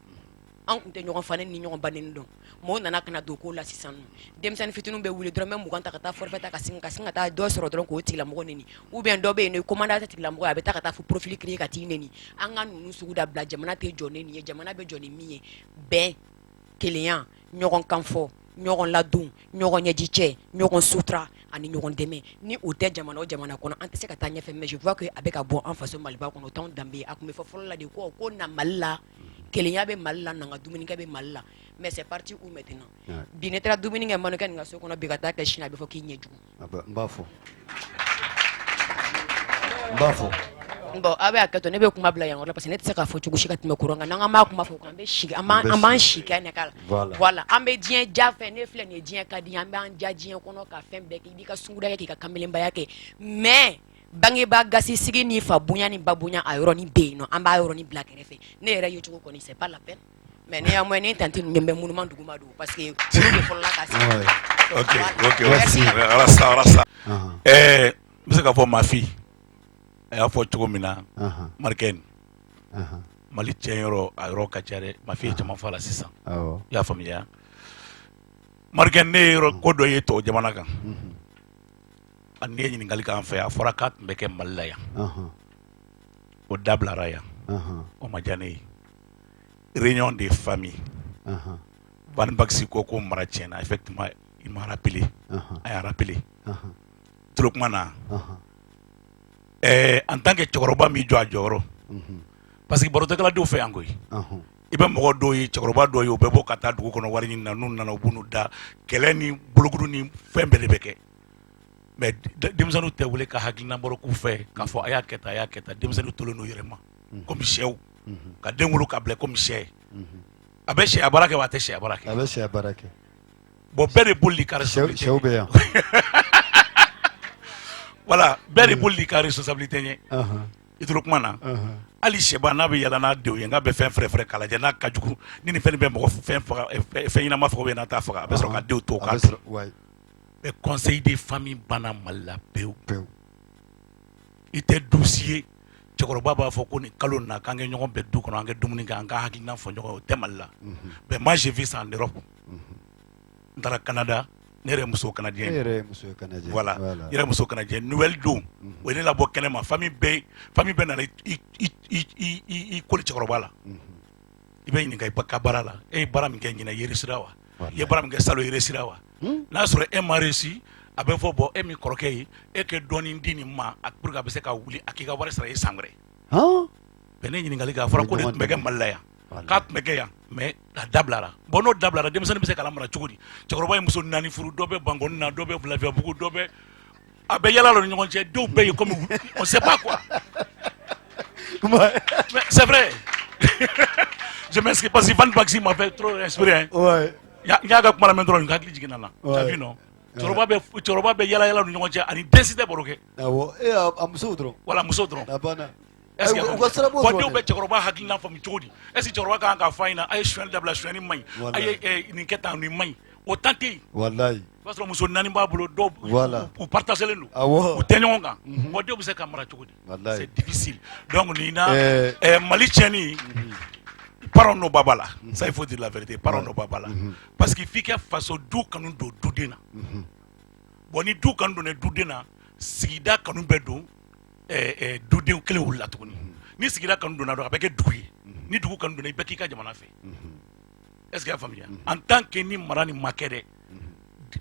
an kun tɛ ɲɔgɔn fa ni ɲɔgɔn ba neni dɔn mɔgɔw nana kana don ko la sisan nɔ denmisɛnnin fitininw bɛ wuli dɔrɔn bɛ 20 ta ka taa forfait ta ka sin ka taa dɔ sɔrɔ dɔrɔn k'o tigilamɔgɔ neni ou bien dɔ bɛ yen nɔ commandant tigilamɔgɔ a bɛ taa ka taa fo profil créer ka t'i neni an ka ninnu sugu dabila jamana tɛ jɔ ni nin ye jamana bɛ jɔ ni min ye bɛn kelenya ɲɔgɔn kanfɔ ɲɔgɔn ladon ɲɔgɔn ɲɛji cɛ ɲɔgɔn sutura ani ɲɔgɔn dɛmɛ ni o tɛ jamana o jamana kɔnɔ an tɛ se ka taa ɲɛfɛ mais je vois que a bɛ ka bɔ an faso Maliba kɔnɔ o t'anw danbe ye a tun bɛ fɔ fɔlɔ la de ko na Mali la kelenya bɛ Mali la nanga dumunikɛ bɛ Mali la mais c'est parti où maintenant bi ne taara dumuni kɛ manukɛ nin ka so kɔnɔ bi ka taa kɛ Chine a bɛ fɔ k'i ɲɛ jugu n b'a fɔ bon a bɛ hakɛ to ne bɛ kuma bila yan yɔrɔ la parce que ne tɛ se k'a fɔ cogo si ka tɛmɛ courant kan n'an k'an b'a kuma fɔ kan an b'an si kɛ ne k'a la voilà an bɛ diɲɛ ja fɛ ne filɛ nin ye diɲɛ ka di an b'an ja diɲɛ kɔnɔ ka fɛn bɛɛ kɛ i b'i ka sunkuruya kɛ k'i ka kamelenbaya kɛ mais bangebaa gasi sigi ni fa bonya ni ba bonya a yɔrɔnin bɛ yen nɔ an b'a yɔrɔnin bila kɛrɛfɛ ne yɛrɛ ye cogo kɔni c'est pas la peine mais ne y'a mɔ ni tante ninnu bɛ munuma duguma don parce que olu de fɔlɔla ka sigi ok merci alasa n bɛ se ka fɔ ma fi a y'a fɔ cogo min na marikɛni Mali tiɲɛyɔrɔ a yɔrɔ ka ca dɛ ma fi ye caman fɔ a la sisan i y'a faamuya marikɛni ne ye ko dɔ ye tɔw jamana kan ani ne ye ɲininkali k'an fɛ a fɔra k'a tun bɛ kɛ Mali la yan o dabilara yan o ma diya ne ye réunion des familles Van Baxi ko mara tiɲɛna effectivement il m'a rappelé a y'a rappelé tolo kuma na en tant que cɛkɔrɔba min jɔ a jɔyɔrɔ parce que barotɛkɛladenw fɛ yan koyi i bɛ mɔgɔ dɔw ye cɛkɔrɔba dɔw ye u bɛ bɔ ka taa dugu kɔnɔ wari ɲini na n'u nana u b'u da kɛlɛ ni bolokuru ni fɛn bɛɛ de bɛ kɛ mais denmisɛnninw tɛ wele ka hakilina bɔrɔ k'u fɛ k'a fɔ a y'a kɛ tan denmisɛnninw tolen n'u yɛrɛ ma comme sɛw ka den wolo ka bila comme sɛ a bɛ sɛ baara kɛ wa a tɛ sɛ baara kɛ a bɛ sɛ baara kɛ bon bɛɛ de boli ka sɛw bɛ yan voilà bɛɛ de boli ka responsabilité ɲɛ i tolo kuma na hali sɛba n'a bɛ yala n'a denw ye n'a bɛ fɛn fɛrɛ k'a lajɛ n'a ka jugu ni nin fɛn bɛ mɔgɔ fɛn ɲɛnama faga n'a t'a faga a bɛ sɔrɔ ka denw to k'a dun mais conseil des familles banna Mali la pewu i tɛ dusi ye cɛkɔrɔba b'a fɔ ko nin kalo na k'an kɛ ɲɔgɔn bɛɛ du kɔnɔ an kɛ dumuni kɛ an ka hakilina fɔ ɲɔgɔn o tɛ Mali la mais moi j'ai vu ça en Europe n taara Canada ne yɛrɛ muso canadien voilà n yɛrɛ muso canadien nouvelle don o ye ne labɔ kɛnɛ ma famille bɛɛ nana i koli cɛkɔrɔba la i bɛ ɲininka i ka baara la e ye baara min kɛ ɲinɛ i ye réussir wa i ye baara min kɛ salon i ye réussir wa n'a sɔrɔ e ma réussi a bɛ fɔ bɔn e min kɔrɔkɛ ye e ka dɔɔnin di nin ma pour que a bɛ se ka wuli a k'i ka wari sara e san wɛrɛ bɛn ne ɲininkali kɛ a fɔra ko de tun bɛ kɛ Mali la yan k'a tun bɛ kɛ yan mais a dabilara bon n'o dabilara denmisɛnnin bɛ se ka lamara cogo di cɛkɔrɔba ye muso 4 furu dɔ bɛ Bankɔni na dɔ bɛ Lafiyabugu dɔ bɛ a bɛ yala ni ɲɔgɔn cɛ dɔw bɛɛ ye comme on sait pas quoi mais c'est vrai je m'excuse parce que Van Baxi m'a fait trop inspirer n y'a ka kuma lamɛn dɔrɔn n hakili jiginna na tu as vu non cɛkɔrɔba bɛ yala ni ɲɔgɔn cɛ ani densi tɛ baro kɛ a musow dɔrɔn voilà musow dɔrɔn est-ce que denw bɛ cɛkɔrɔba hakilina faamu cogo di est ce que cɛkɔrɔba kan ka fɔ a ɲɛna a ye sonyali dabila sonyali man ɲi a ye nin kɛ tan nin man ɲi o temps tɛ yen wallahi o b'a sɔrɔ muso 4 b'a bolo dɔw u partagelen don u tɛ ɲɔgɔn kan o denw bɛ se ka mara cogo di c'est difficile donc nin na Mali tiɲɛni parents n'o b'a la ça il faut dire la vérité parents n'o b'a la parce que f'i ka faso du kanu don duden na bon ni du kanu donna duden na sigida kanu bɛ don dudenw kelen wulila tuguni ni sigida kanu donna dɔrɔn a bɛ kɛ dugu ye ni dugu kanu donna i bɛɛ k'i ka jamana fɛ est ce que i y'a faamuya en tant que ni mara nin ma kɛ dɛ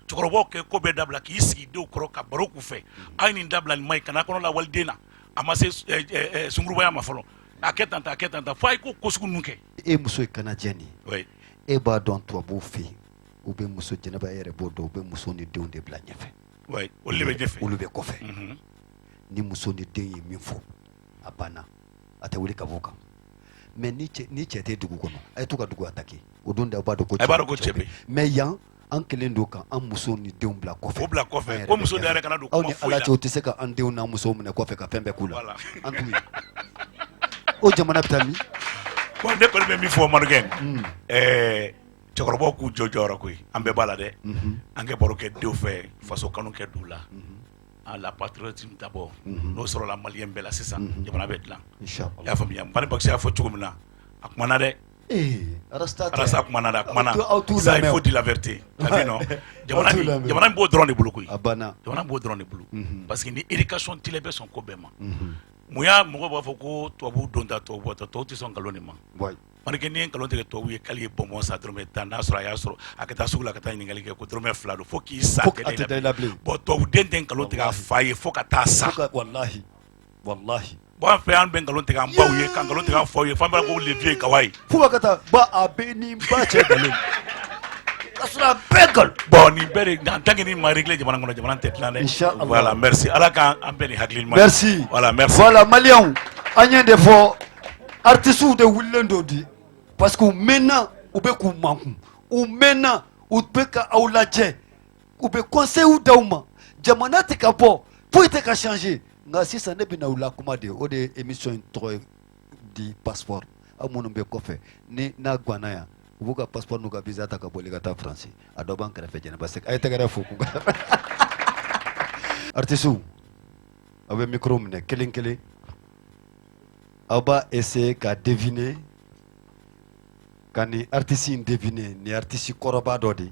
cɛkɔrɔbaw kɛ ko bɛɛ dabila k'i sigi denw kɔrɔ ka baro k'u fɛ a ye nin dabila nin ma ɲi kana kɔnɔ la waliden na a ma se sungurubaya ma fɔlɔ a kɛ tan fo a ye ko sugu ninnu kɛ e muso ye canadien de ye e b'a dɔn tubabuw fɛ yen u bɛ muso jɛnɛba e yɛrɛ b'o dɔn u bɛ muso ni denw de bila ɲɛfɛ olu de bɛ ɲɛfɛ olu bɛ kɔfɛ ni muso ni den ye min fɔ a banna a tɛ wuli ka bɔ kan mais ni cɛ tɛ dugu kɔnɔ a ye to ka dugu attaquer o don de a b'a dɔn ko cɛ bɛ mais yan an kelen don ka an muso ni denw bila kɔfɛ o bila kɔfɛ ko muso da yɛrɛ kana don kuma foyi la aw ni ala cɛ o tɛ se ka an denw n'an musow minɛ kɔfɛ ka fɛn bɛɛ k'u la an t'u ye o jamana bɛ taa min bon ne kɔni bɛ min fɔ Manukɛ cɛkɔrɔbaw k'u jɔ jɔyɔrɔ koyi an bɛɛ b'a la dɛ an kɛ baro kɛ denw fɛ faso kanu kɛ du la la patriotisme d'abord n'o sɔrɔla maliyɛn bɛɛ la sisan jamana bɛ dilan i y'a faamuya Van Baxi y'a fɔ cogo min na a kumana dɛ Arasta kumana Auto ça la il même. faut dire la vérité. T'as vu, non? Auto la même. Jamana bo drone de bulu koyi. Abana. Jamana bo drone de bulu. Parce que ni éducation tilebe son ko bema. Mhm. Muya mogo ba foko to abu donda to bota to ti son kaloni ma. Ouais. Manike ni kalon te to wi kali bonbon sa drome ta na sura ya sura akata sugula kata ni ngali ko drome flado fo ki sa Faut que tu la blé. bo to den den kalon te ga faye fo ka ta sa. Wallahi. Wallahi. Bon fait an ben kalon te ga mbaw ye kan kalon te ga fo ye fa ba ko levier kawai. Faut que ta ba abeni ba che galon. Asura begal. Bon ni bere en tant que ni ma régler jamana ngono jamana tête là. Inch'Allah. Voilà, merci. Ala kan an ben haklin ma. Merci. Voilà, merci. Voilà, Maliens, agnen de fo artistes de Willendo di parce que maintenant ou be ku manku ou maintenant ou be ka aulaje ou be conseil ou dauma jamana te ka po pour te ka changer nga sisa ne bina ula kuma de o de émission trop di passeport amono be ko fe ni na gwana ya ubuka passeport nuka visa ta ka boli kata français adoban kare fe jena parce que ay te gara fo ku artistes avec micro mne kelin on va essayer de deviner quand les artistes deviner les artistes koroba dodi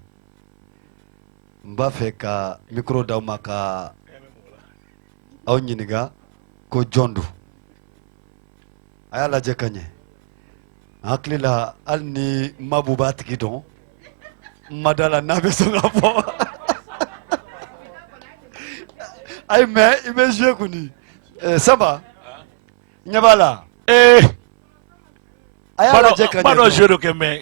mba fait ka micro dauma ka aw nyiniga ko jondu ayala jekanye hakli la alni mabubat gidon madala nabe songa po ay mais il me joue kuni ça va Nyabala. Ayala jeka Bado jero ke me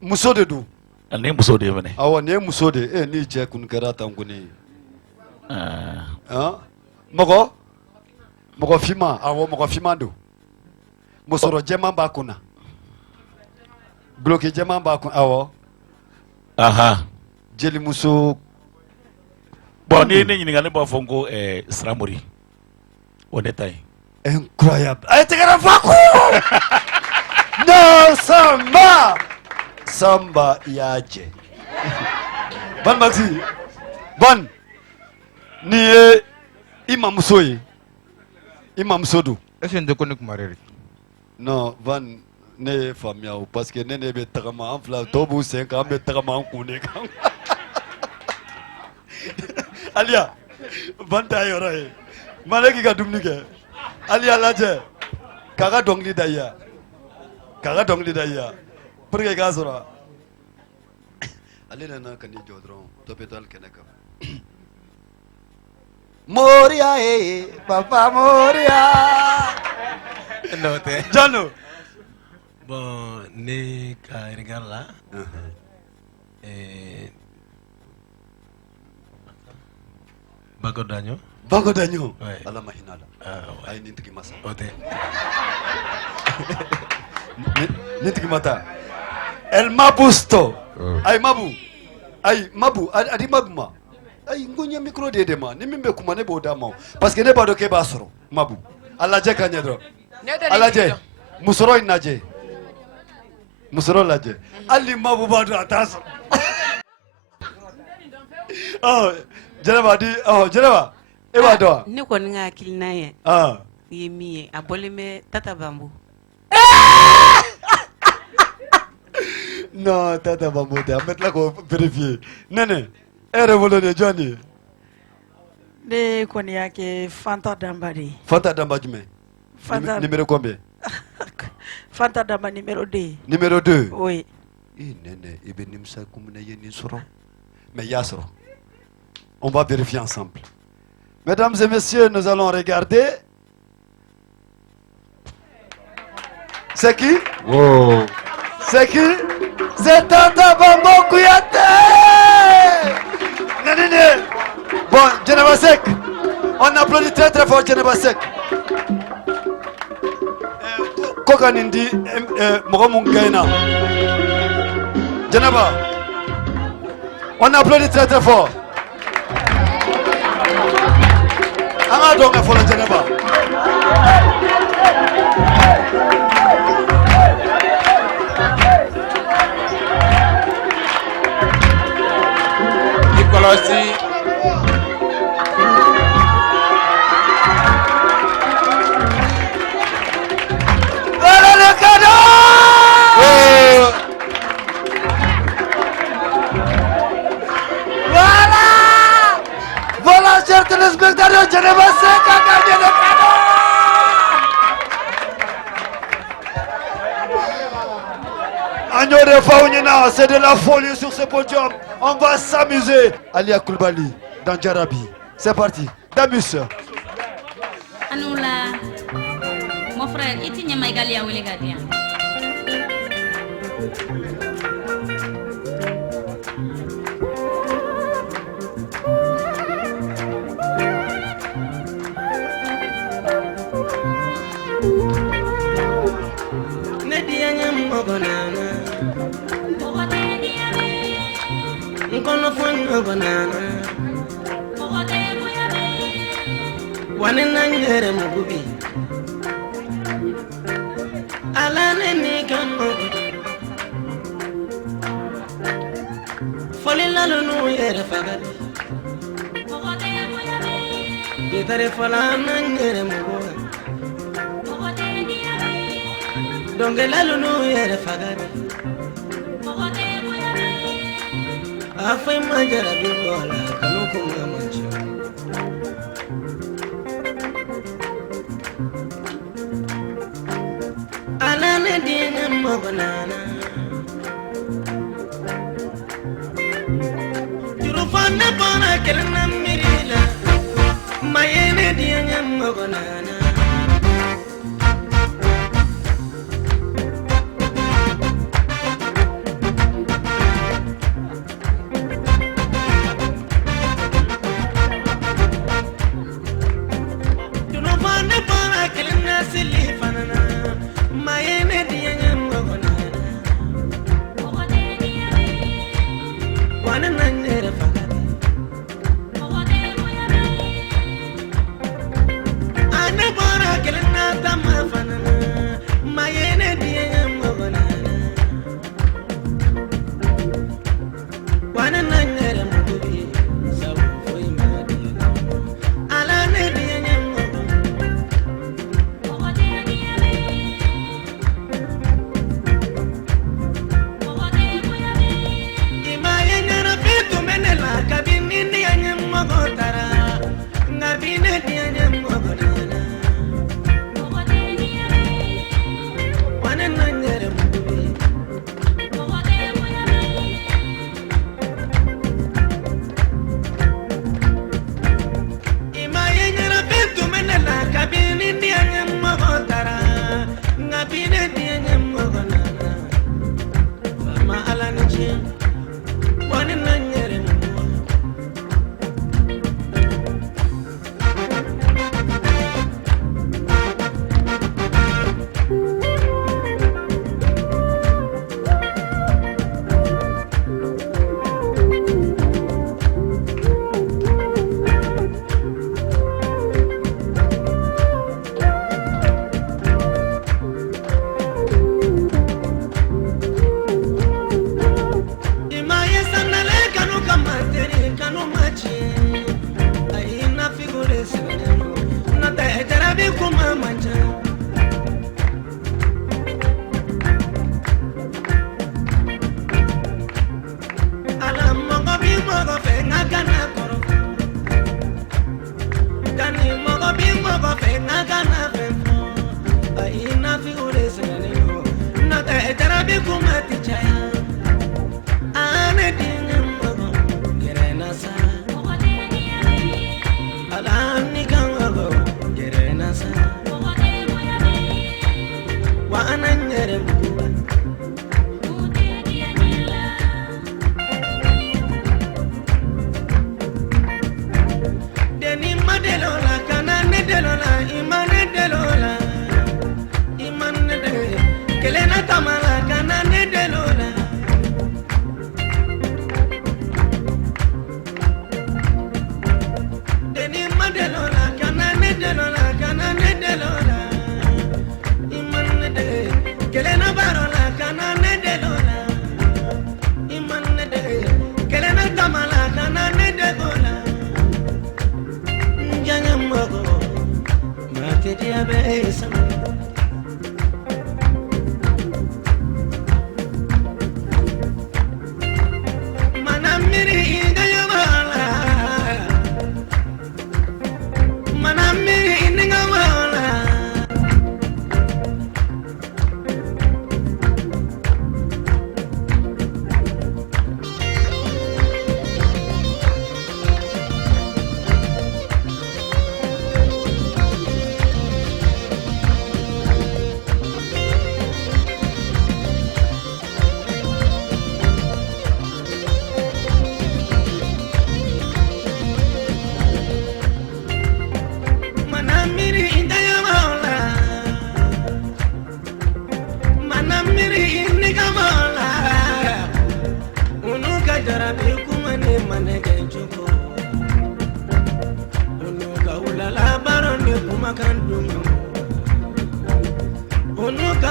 muso de du. ne muso de bane. Awa ne muso de ni je kun karata nguni. Moko fima, awo moko fimando. Musoro jema ba kuna. Bloqué jema ba kuna awo. Aha. Jeli muso. Bon ni ni ngane ba fongo Stramori. Honnêtement. Incroyable. Aïe, t'es gars Non, Samba. Samba Yaje. Ban Maxi. Ban. Ni Imam Soye. Imam Sodo. Est-ce que tu connais comment Non, Van ne famia parce que ne be tagama en fla tobu 5 ans be tagama en kune kan. Alia. Van ta yoro e. Malaki ka dumni ke ali alaje kaga dongli daya pour que ga sura ali na kan ni jodron to petal kenaka Moria papa Moria No te. Jano Bon, ne ka regarde là. Bagodanyo. Bagodanyo. Ouais. Ala mahinala. Ouais. Ay nintiki masa. Ote. Nintiki mata. El mabusto. Ay mabu. Ay mabu. Adi magma. Ay ngunya micro de ma. Ni mimbe kuma ne boda ma. Parce que ne bado ke basoro. Mabu. Ala je kanya dro. Ala je. Musoro inaje. Musoro laje. Ali mabu bado atas. Oh, Jeneba di. Oh, Jeneba. Eba do. Ne kɔni ka hakilina ye Ah. ye min ye a bɔlen bɛ Tata Bambo. Non, Tata Bambo, on va mettre là qu'on vérifier. Nene, elle est de Johnny. Ne kɔni y'a kɛ Fanta Damba de ye. Fanta Damba jumɛn? Fanta Numéro combien? Fanta Damba numéro 2. Numéro 2. Oui. Nene, il est nimsa comme ni soro. Mais Yasro. On va vérifier ensemble. Mesdames et messieurs, nous allons regarder. C'est qui? Wow. C'est qui? C'est Tata Bambo Kouyaté! Nanine! Bon, Djeneba Sek. On applaudit très très fort Djeneba Sek. Koka Nindi, Mogomon Gaina. Djeneba. On applaudit très très fort. Anga donga for Djeneba. Kɔlɔsi. Voilà le téléspectateurs, Geneva 5 a gagné le cadeau. Agneau de Faounina, c'est de la folie sur ce podium. On va s'amuser. Alia Koulibaly dans Djarabi. C'est parti. Damus. Anoula, mon frère, il tient Maïgalia ou les gardiens. Banana one nangere mugubi alane ni kamo foli lalu no yere fagadi itare fala nangere mugubi donge lalu no yere fagadi afai majara bibola kanuko ngamancho alane dinga mabanana jurufana bona kelna mirila mayene dinga mabanana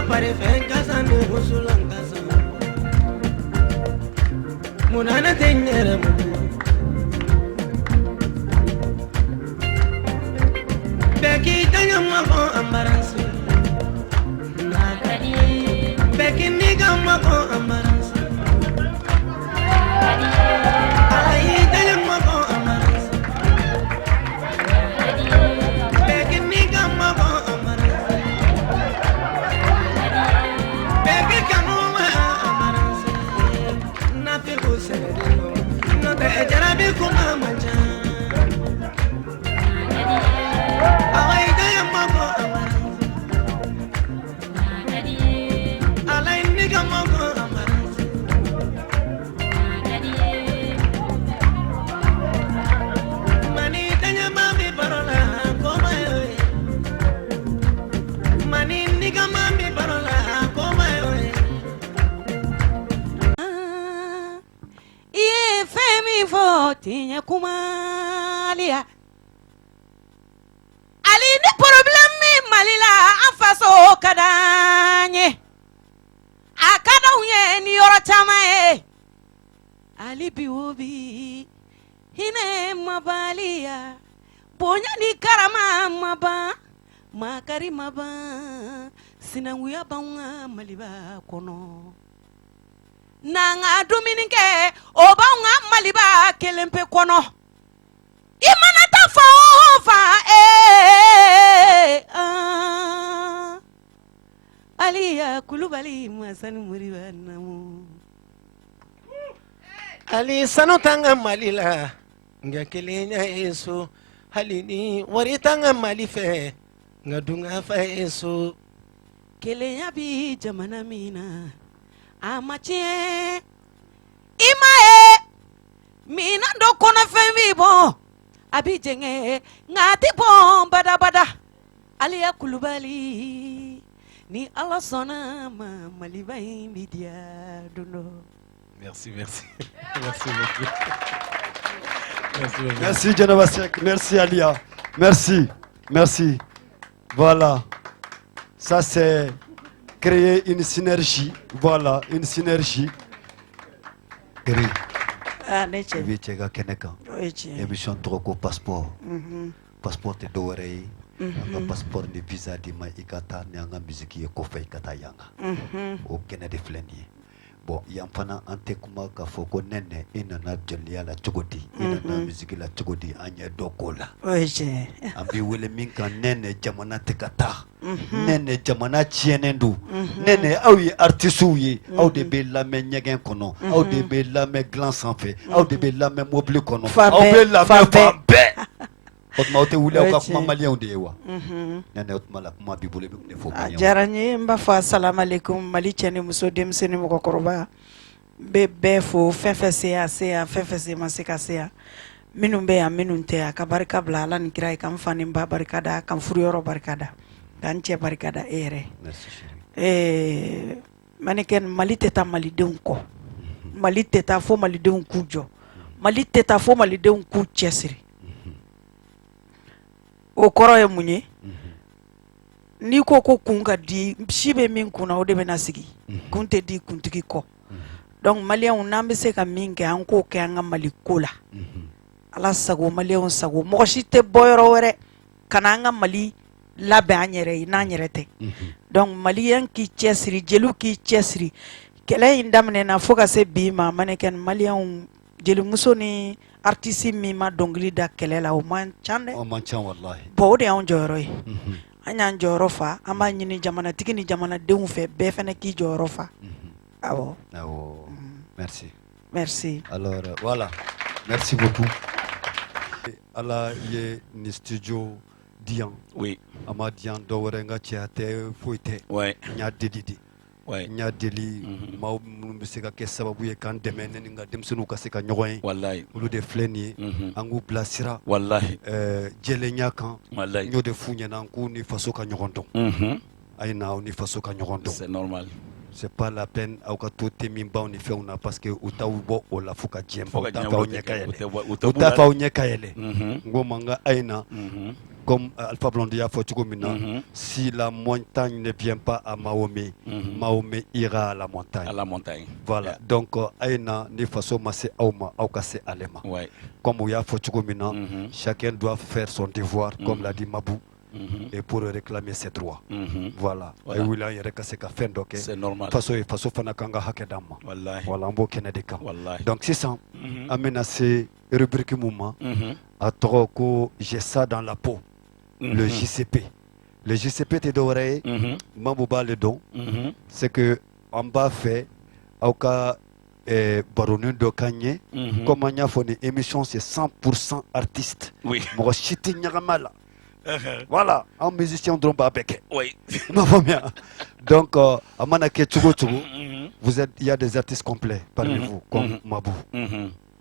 pare fen kasa nu usulan kasa munana tenyere mu beki tanya mako ambaransi beki niga mako ambaransi ai tanya mako ambaransi beki niga mako ambaransi beki kanuma ambaransi na fi kusere no te jarabi kuma manja ai tanya mako ambaransi alai niga mako ambaransi mani tanya mami parola koma yoy mani niga mami parola koma yoy Iye femi fo tinye kumalia. Ali ni problem mi malila afaso kadanye. Akada unye ni yorotama e. Ali biwobi hine mabalia. Bonya ni karama maba. Makari maba. Sinanguya baunga maliba kono. Nanga dominike oba nga maliba kelempe kono imana ta fa aliya kulubali masani muriba namu ali sanu tanga malila nga kelenya yesu halini wari tanga malife nga dunga fa yesu kelenya bi jamana mina amachie imae mina ndo kono fembi bo abijenge ngati bo bada bada aliya kulubali ni Allah sona ma maliba imbidia duno. Merci. Merci beaucoup. Merci beaucoup. Merci Djenaba Seck, merci Alia, merci. Voilà, ça c'est créer une synergie, voilà, une synergie. Eri, Vichega Keneka, émission Troko Passeport. Passeport est doré, un passeport de visa de Maïkata, Nyanga musique et Kofa Ikata Yanga. Au Canada Flenny. Bon, il y a un fan antekuma ka foko nene ina na jolia la chogodi ina na musique la chogodi anya dokola. Oje. Ambi wele minka nene jamana tekata. Nene jamana chienendu. Nene awi artisu ye au de be la me nyegen kono au de be la me glan sans fait au de be la me mobile kono au be la me fambe. Otma ote wule au kuma malien de ewa. Nene otma la kuma bibule bi ne fo. Jaranye mba fa assalamu alaikum mali chene muso demseni mo kokoroba be fo fefese ase fefese masika se minumbe ya minunte akabarika bla ala nikira kam fani mba barikada kam furioro barikada ganche barikada ere. Merci chérie. Maniken mali teta mali deunko mali teta fo mali deun kujo mali teta fo mali deun ku chesiri o koro ye munye ni ko kunga di shibe min kuna o de bena sigi kunte di kuntigi ko donc malien on nambe se ka minke an ko ke an mali kola ala sago malien sago mo shite boyro were kana an mali labe anyere na nyerete donc malien ki chesri jelu ki chesri kele indamne na foka se bima maneken malien jelu musoni artiste mi ma dongli da kelela o man chande O man chan wallahi. bo de on joro yi anya joro fa ama nyini jamana tigi ni jamana deun fe be fene ki joro fa awo merci Alors voilà, merci beaucoup. Allah ye ni studio Dian. Oui. Ama Dian dowerenga chiate fuite. Ouais. Nya dedidi. Ouais. Nya deli ma musika ke sababu ye kan demene nga demsunu ka se ka nyogoy. Wallahi. Ulu de fleni angu blasira. Wallahi. Jele nya kan. Wallahi. Nyo de funya na ngu ni faso ka nyogondo. Aina ni faso ka nyogondo. C'est normal. C'est pas la peine au cas tout timimba on fait on a parce que utawo o la fuka jemba utafa onyeka yele utafa onyeka yele ngomanga aina comme Alpha Blondy a fait si la montagne ne vient pas à Mahomet, Mahomet ira à la montagne. À la montagne. Voilà. Yeah. Donc, aïna ni façon masse auma aukase alema. Ouais. Comme il y a fait chacun doit faire son devoir, comme l'a dit Mabou. Et pour réclamer ses droits. Voilà. C'est normal. Voilà, donc c'est ça. Amena c'est rubrique mouvement. À trop j'ai ça dans la peau. Le JCP. Le JCP te d'oreille. Mabouba le don. C'est que en bas fait au cas baronne de Kanye. Comme on a fait une émission, c'est 100% artiste. Oui. Moi chiti nyagamala. Voilà, un musicien drum babeke. Oui. Donc, à Manake Tchugo Tchugo, il y a des artistes complets parmi vous, comme Mabou.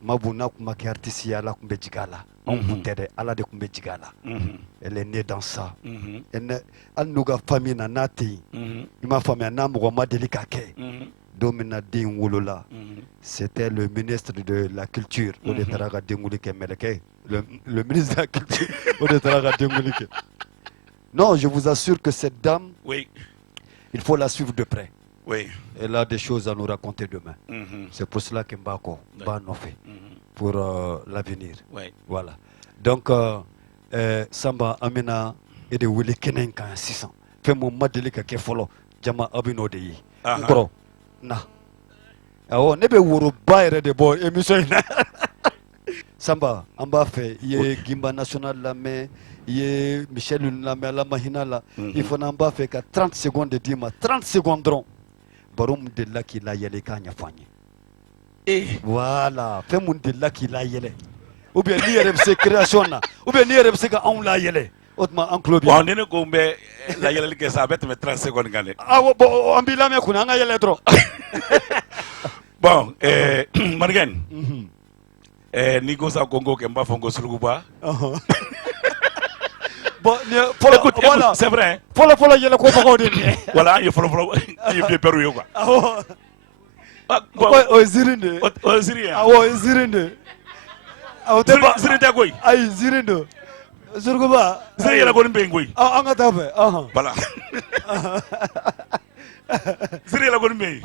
Mabou n'a pas artiste, il y a la Kumbejigala. On vous t'aide, ala de Kumbejigala. Elle est née dans ça. Elle nous a famille na nati. Il m'a famille na mouama delikake. Domina Ding Wolola. C'était le ministre de la Culture. Le ministre de la Culture. Non, je vous assure que cette dame, oui, il faut la suivre de près. Oui. Elle a des choses à nous raconter demain. C'est pour cela qu'elle m'a fait pour l'avenir. Oui. Voilà. Donc, Samba Amina et de Willy Kenenka 600. Fais-moi madelika kefolo. Jama abino de yi. Nkoro. Na. Awo nebe wuro bayre de boy émission. Samba, en bas fait, il y a Gimba National la mais il y a Michel la mais la mahina là. Il faut en bas faire 30 secondes de dima, 30 secondes dron. Barum de là qui l'a yele kanya fanye. Voilà, fais mon de là qui l'a yele. Ou bien l'IRMC création là, ou bien l'IRMC ka on l'a yele. Autrement en club. On est comme la yele que ça va être 30 secondes gagné. Ah bon, on bila me kuna nga yele dron. Bon, Margen. Nigosa Congo Kemba Fongo Suruguba. Bon, écoute, voilà. C'est vrai. Voilà, il y a le quoi. Voilà, il faut il Pérou quoi. Zirinde. Zirinde. Ah, Zirinde. Zirinde quoi? Aïe, Zirinde. Suruguba. Zirinde la bonne bengoui. Ah, on a tapé. Voilà. Zirinde la bonne bengoui.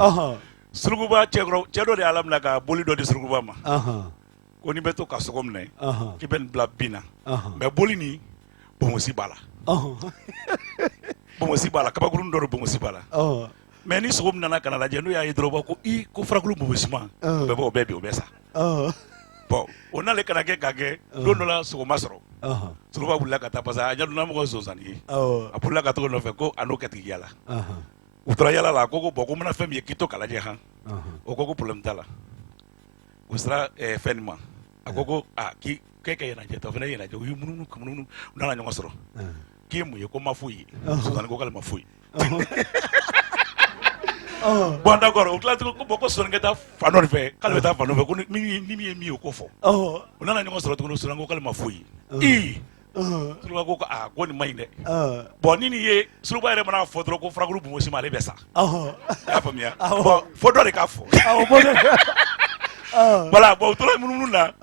Suruguba, Tchèro de Alam Naga, Bolido de Suruguba. Oni beto ka sogom ne ki ben bla bina mais bolini bon si bala bon si bala kaba gurun do bon si bala mais ni sogom nana kana la jenu ya hidroba ko i ko fraglu bon si ma be bo bebe obesa bon on a le kana ke kage do no la sogoma soro suruba bulla ka ta pasa nya na mo so sani apulla ka to no fe ko anoket yala utra yala la ko ko na fem ye kito kala je han o ko problem tala usra fenma agogo ki keke yana je to fena yana je yumunu kumunu nana nyongo soro ki mu ye ko mafuyi so tan ko kala mafuyi bon d'accord o tla ko boko so ngeta fanor fe kala ta fanor fe ko mi mi ko fo nana nyongo soro to so ngo kala mafuyi suluba ko ko ni mainde bon nini ye suluba ere mana fo ko fraguru bu mo sima le besa ya famia bon fo do de ka fo voilà bon to la mununu na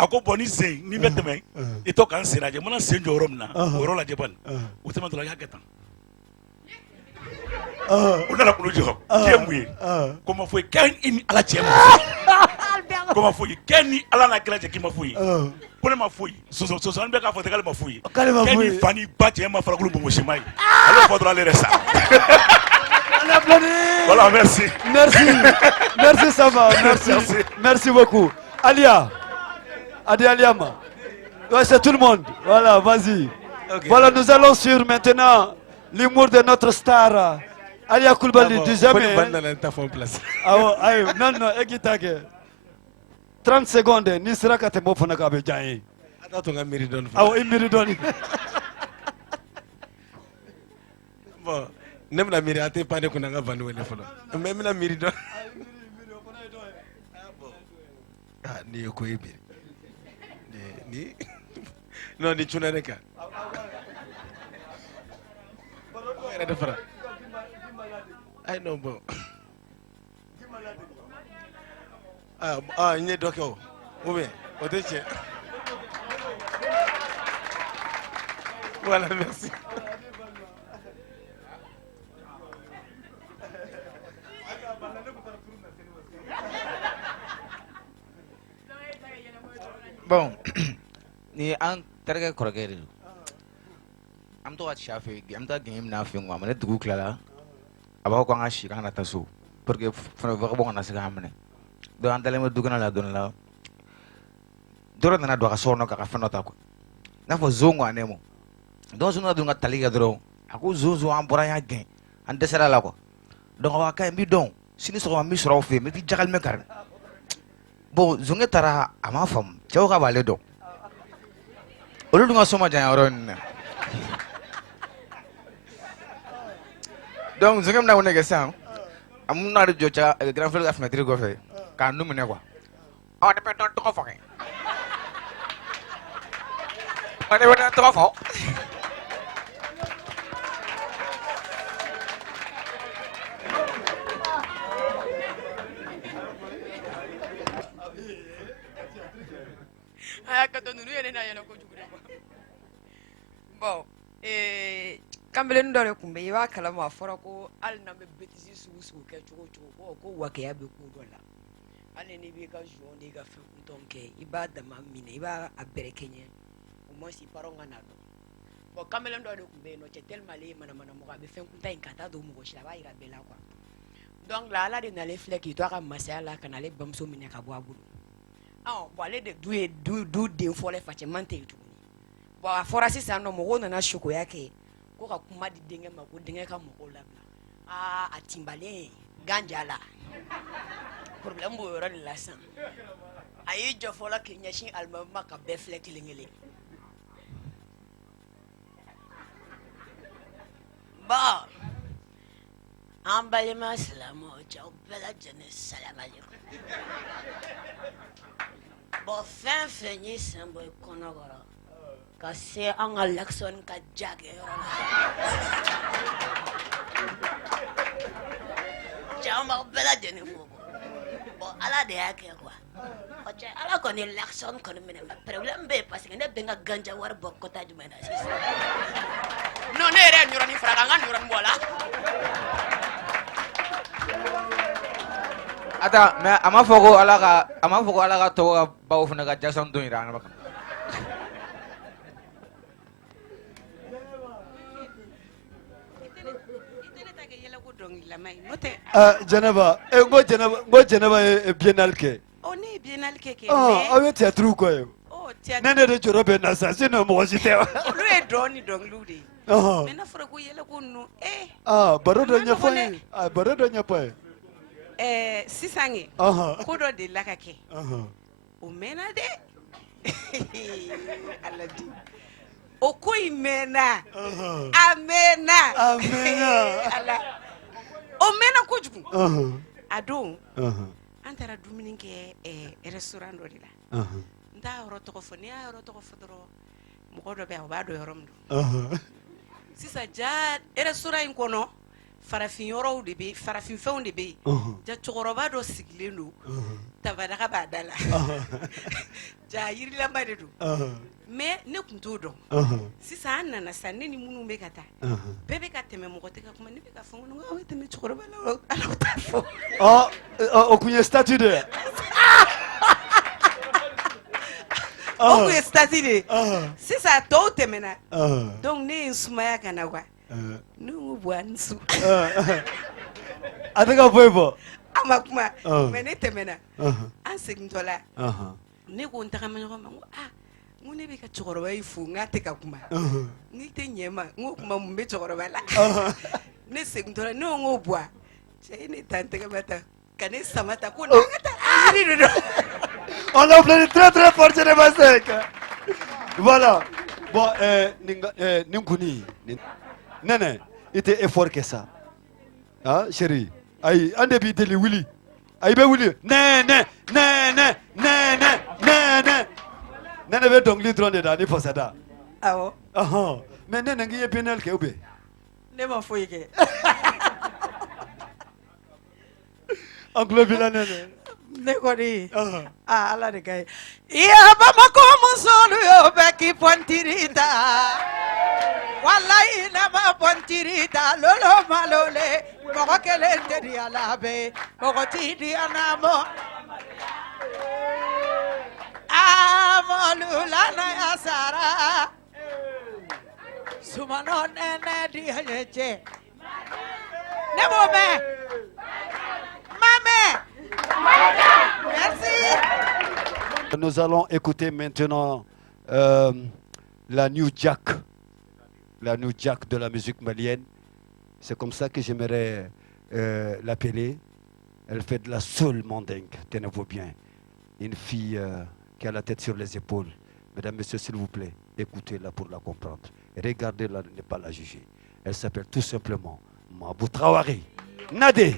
ako boni sen ni beteme e to kan sen aje mana sen jorom na oro la jeban o tema to la ya getan o na la kulu jo kemwe como foi ken in ala chemo como foi ken ni ala na kila je kima foi pone ma foi so be ka fo te kala ma foi ken ni fani ba je ma fara kulu bo shimai alors faut aller resa. Voilà, merci. Merci Samba, merci beaucoup. Alia, Aliama. Ouais, c'est tout le monde. Voilà, vas-y. Okay. Voilà, nous allons sur maintenant l'humour de notre star, Alia Koulibaly du jamais. Non, équitage. 30 secondes, ni sera qu'à te mofona kabe jaye. Attends, on a Miridon. Ah oui, Miridon. Bon. Nem la miri ate pande kuna nga vandu wele folo même la miri do ni ko ibi ni no ni chuna neka era de fara ay no bo ni dokeo ou bien o te che Voilà, merci. Bon, ni an terkɛ kɔrɔkɛ de don. An bɛ to ka si a fɛ yen, an bɛ taa gɛn min n'a fɛ yen quoi, mais ne dugu tilala, a b'a fɔ k'an ka si k'an ka taa so pour que vagabond kana se k'an minɛ. Donc an dalen bɛ dukɛnɛ la don dɔ la, dɔ nana don a ka so kɔnɔ k'a ka fɛn dɔ ta quoi. I n'a fɔ zon quoi ne mo. Donc zon nana don ka tali kɛ dɔrɔn, a ko zon an bɔra an y'a gɛn, an dɛsɛra la quoi. Donc a ko a kaɲi n b'i dɔn, sini sɔgɔma n b'i sɔrɔ aw fɛ yen, n bɛ t'i jagalime kari. Bon zonkɛ taara a m'a faamu, cɛw ka b'ale dɔn. Olu dun ka so ma janya yɔrɔ nin na. Donc zonkɛ bɛna mun de kɛ sisan, a mun n'a de jɔ grand frère ka fenêtre kɔfɛ k'a nu minɛ quoi. Ɔ ne bɛ dɔn tɔgɔ fɔ kɛ. Ɔ ne bɛ dɔn tɔgɔ fɔ. Aya ka dɔn ninnu yɛrɛ n'a yɛlɛ kojugu de quoi. Bon, kamalen dɔ de tun bɛ yen, i b'a kalama a fɔra ko hali n'an bɛ bêtise sugu sugu kɛ cogo cogo ko wakeya bɛ ko dɔ la. Hali n'i b'i ka joint n'i ka fɛn kuntɔn kɛ, i b'a dama minɛ, i b'a bɛrɛ kɛɲɛ, au moins i parents ka n'a dɔn. Bon, kamalen dɔ de tun bɛ yen nɔ, cɛ tellement ale ye manamana mɔgɔ, a bɛ fɛn kuntan in ka taa don mɔgɔ si la, a b'a yira bɛɛ la quoi. Donc là, ala de nalen filɛ k'i to a ka masaya la ka n'ale bamuso minɛ ka bɔ a bolo. Bon ale de du ye du den fɔlɔ facɛman tɛ yen tuguni. Bon a fɔra sisan nɔ mɔgɔw nana chocoya kɛ ko ka kuma di denkɛ ma ko denkɛ ka mɔgɔw labila. A tinbalen ganja la. Problème b'o yɔrɔ de la sisan. A y'i jɔ fɔlɔ k'i ɲɛsin alimami ma ka bɛɛ filɛ kelen kelen. Bon an balima silamɛw cɛw bɛɛ lajɛlen salamalekun. Bon fɛn fɛn ye sen bɔ i kɔnɔ kɔrɔ ka se an ka Lexon ka jagɛyɔrɔ la. Cɛw ma bɛɛ lajɛlen fo ko. Bon ala de y'a kɛ quoi. O cɛ ala kɔni ye Lexon kɔni minɛ mais problème bɛ yen parce que ne bɛ n ka ganja wari bɔ kota jumɛn na sisan. Non ne yɛrɛ ye ɲɔrɔnin fara kan n ka ɲɔrɔnin bɔ la. Attends, mais a m'a fɔ ko ala ka tɔgɔ ka baw fana ka Jackson don yira an na. Jɛnɛba n ko Jɛnɛba ye biennale kɛ. Ne ye biennale kɛ aw ye théâtre kɔ ye. ne de jɔrɔ bɛ na sa sinon mɔgɔ si tɛ wa. Olu ye dɔn ni dɔnkiliw de ye. Mais n'a fɔra ko yɛlɛko ninnu baro dɔ ɲɛfɔ n ye baro dɔ ɲɛfɔ n ye. Sisan ye ko dɔ delila ka kɛ o mɛnna dɛ Ala di o ko in mɛnna a mɛnna Ala o mɛnna kojugu a don an taara dumuni kɛ restaurant dɔ de la n t'a yɔrɔ tɔgɔ fɔ n'i y'a yɔrɔ tɔgɔ fɔ dɔrɔn mɔgɔ dɔ bɛ yan o b'a dɔn yɔrɔ min don sisan ja restaurant in kɔnɔ farafin yɔrɔw de bɛ farafin fɛnw de bɛ yen ja cɛkɔrɔba dɔ sigilen don tabadaga b'a da la ja yirilama de don mais ne tun t'o dɔn sisan an nana sa ne ni minnu bɛ ka taa bɛɛ bɛ ka tɛmɛ mɔgɔ tɛ ka kuma ne bɛ ka fɔ n ko aw bɛ tɛmɛ cɛkɔrɔba la ala t'a fɔ o kun ye statut de ye o kun ye statut de ye sisan tɔw tɛmɛna donc ne ye n sumaya ka na quoi ne ko bɔ ani su a tɛ ka foyi fɔ a ma kuma mais ne tɛmɛna an segintɔ la ne ko n tagama ɲɔgɔn ma n ko ne bɛ ka cɛkɔrɔba in fo n k'a tɛ ka kuma n'i tɛ ɲɛ ma n ko kuma mun bɛ cɛkɔrɔba la ne segintɔ la ne ko n k'o bɔ a cɛ ye ne ta n tɛgɛ ma ta ka ne sama ta ko n'an ka taa yiri de don. On applaudit très très fort Djeneba Seck. Voilà. Bon, Ninkuni, Nene, il était effort que ça. Ah, chérie. Aïe, un début de Willy. Aïe, ben Willy. Nene. Nene veut donc lui donner dans les façades. Ah bon? Mais Nene, il est pénal que vous. Ne m'en fous que. Oncle Villa Nene. Ne kɔni ala de ka ɲi i ye Bamako muso lu y'o bɛɛ k'i pɔntiri ta wallahi nama bontirita lolo malole moko kelente di alabe moko tidi anamo amolulana yasara sumano nene di hayeche nebo me mame merci. Nous allons écouter maintenant la New Jack de la musique malienne. C'est comme ça que j'aimerais l'appeler. Elle fait de la soul mandingue, tenez-vous bien. Une fille qui a la tête sur les épaules. Mesdames, Messieurs, s'il vous plaît, écoutez-la pour la comprendre. Regardez-la, ne pas la juger. Elle s'appelle tout simplement Mabou Traoré. Nadé.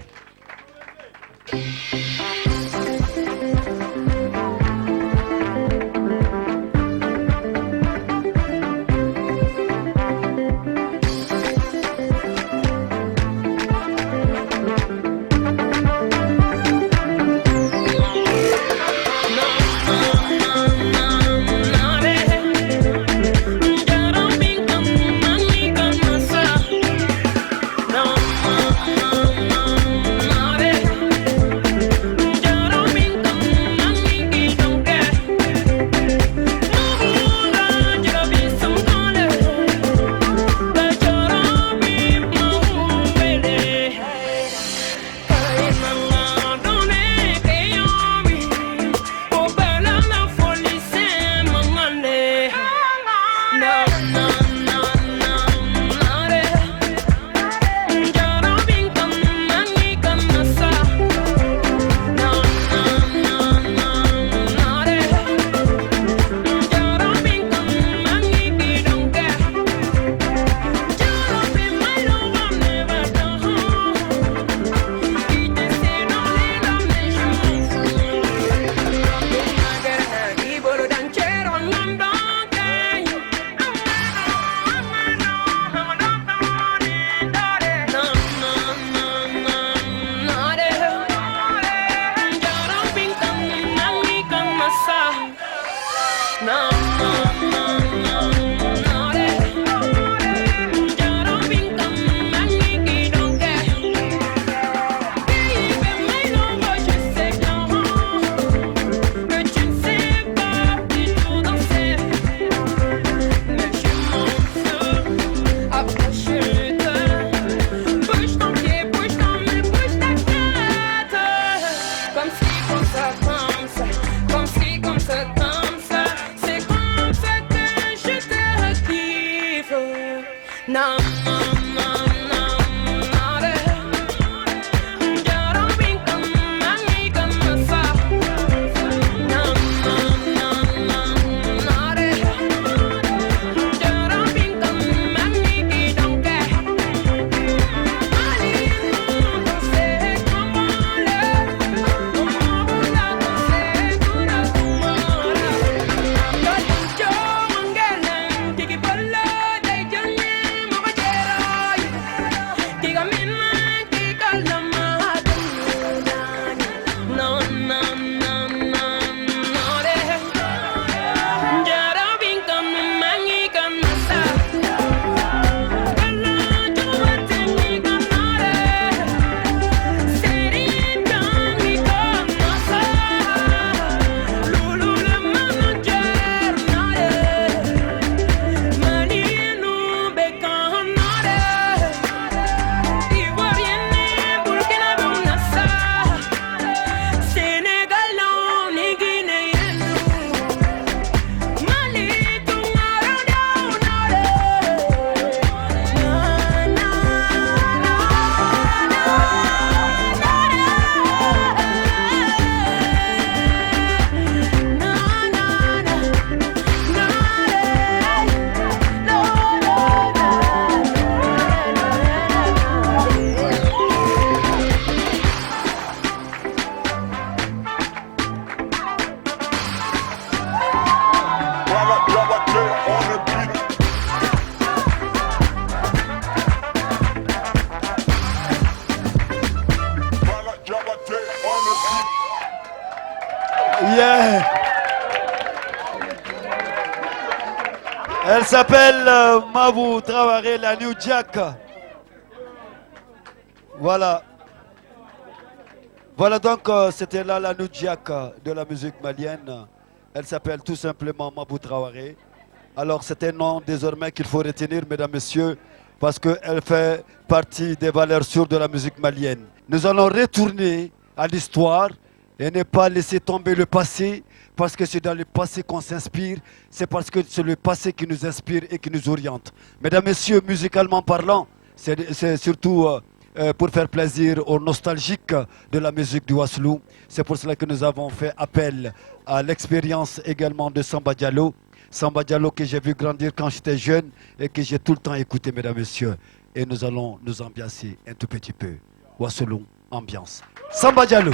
Elle s'appelle Mabou Traoré, la New Jack. Voilà. Voilà donc, c'était là la New Jack de la musique malienne. Elle s'appelle tout simplement Mabou Traoré. Alors c'est un nom désormais qu'il faut retenir, mesdames, messieurs, parce qu'elle fait partie des valeurs sûres de la musique malienne. Nous allons retourner à l'histoire et ne pas laisser tomber le passé, parce que c'est dans le passé qu'on s'inspire, c'est parce que c'est le passé qui nous inspire et qui nous oriente. Mesdames, messieurs, musicalement parlant, c'est surtout pour faire plaisir aux nostalgiques de la musique du Wassoulou. C'est pour cela que nous avons fait appel à l'expérience également de Samba Diallo. Samba Diallo que j'ai vu grandir quand j'étais jeune et que j'ai tout le temps écouté, mesdames, messieurs. Et nous allons nous ambiancer un tout petit peu. Wassoulou, ambiance. Samba Diallo.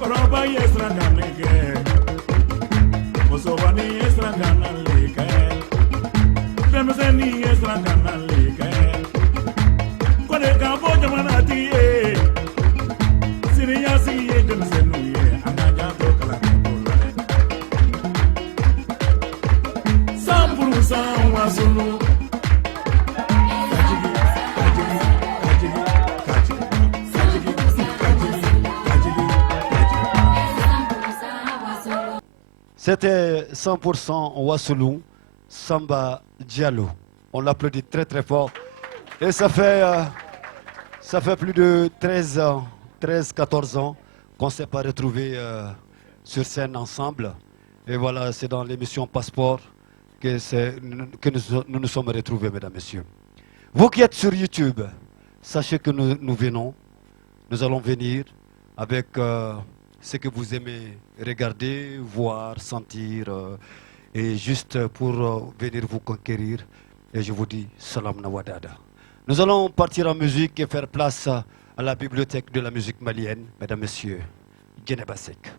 Koroba yesranganeke Musovani yesranganaleke Femeseni yesranganaleke Kone kambo jamanati ye Siriyasi ye demsenu ye Angajato kalakebola 100% wasulu C'était 100% Wassoulou, Samba Diallo. On l'applaudit très très fort. Et ça fait plus de 13-14 ans qu'on ne s'est pas retrouvés sur scène ensemble. Et voilà, c'est dans l'émission Passeport que nous nous sommes retrouvés, mesdames, messieurs. Vous qui êtes sur YouTube, sachez que nous allons venir avec ce que vous aimez regarder, voir, sentir, et juste pour venir vous conquérir. Et je vous dis salam nawadada. Nous allons partir en musique et faire place à la bibliothèque de la musique malienne, mesdames, messieurs. Guinée-Bassek.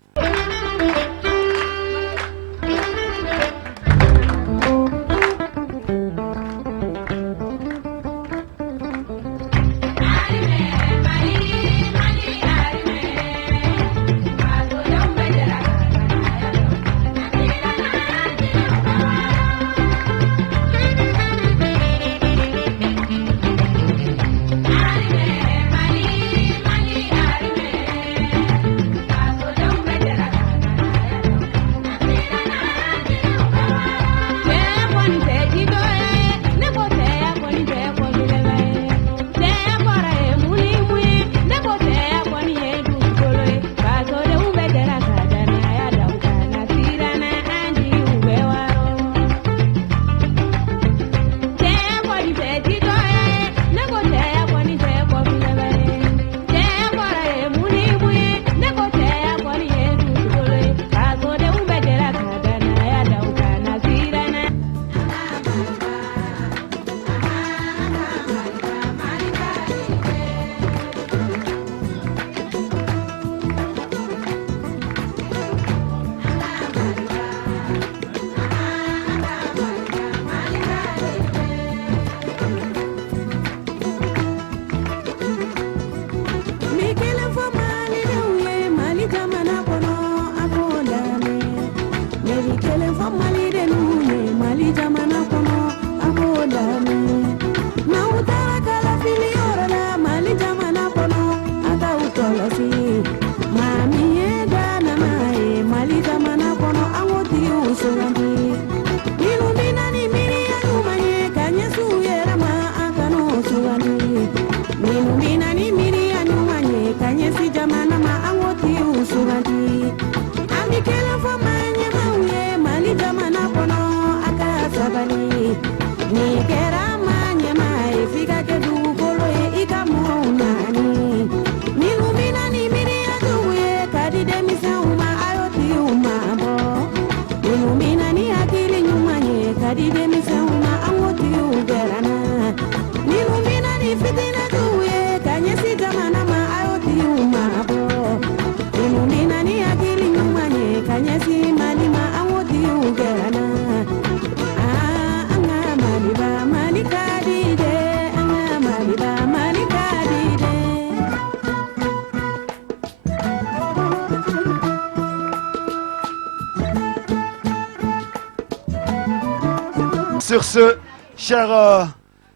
Sur ce, chers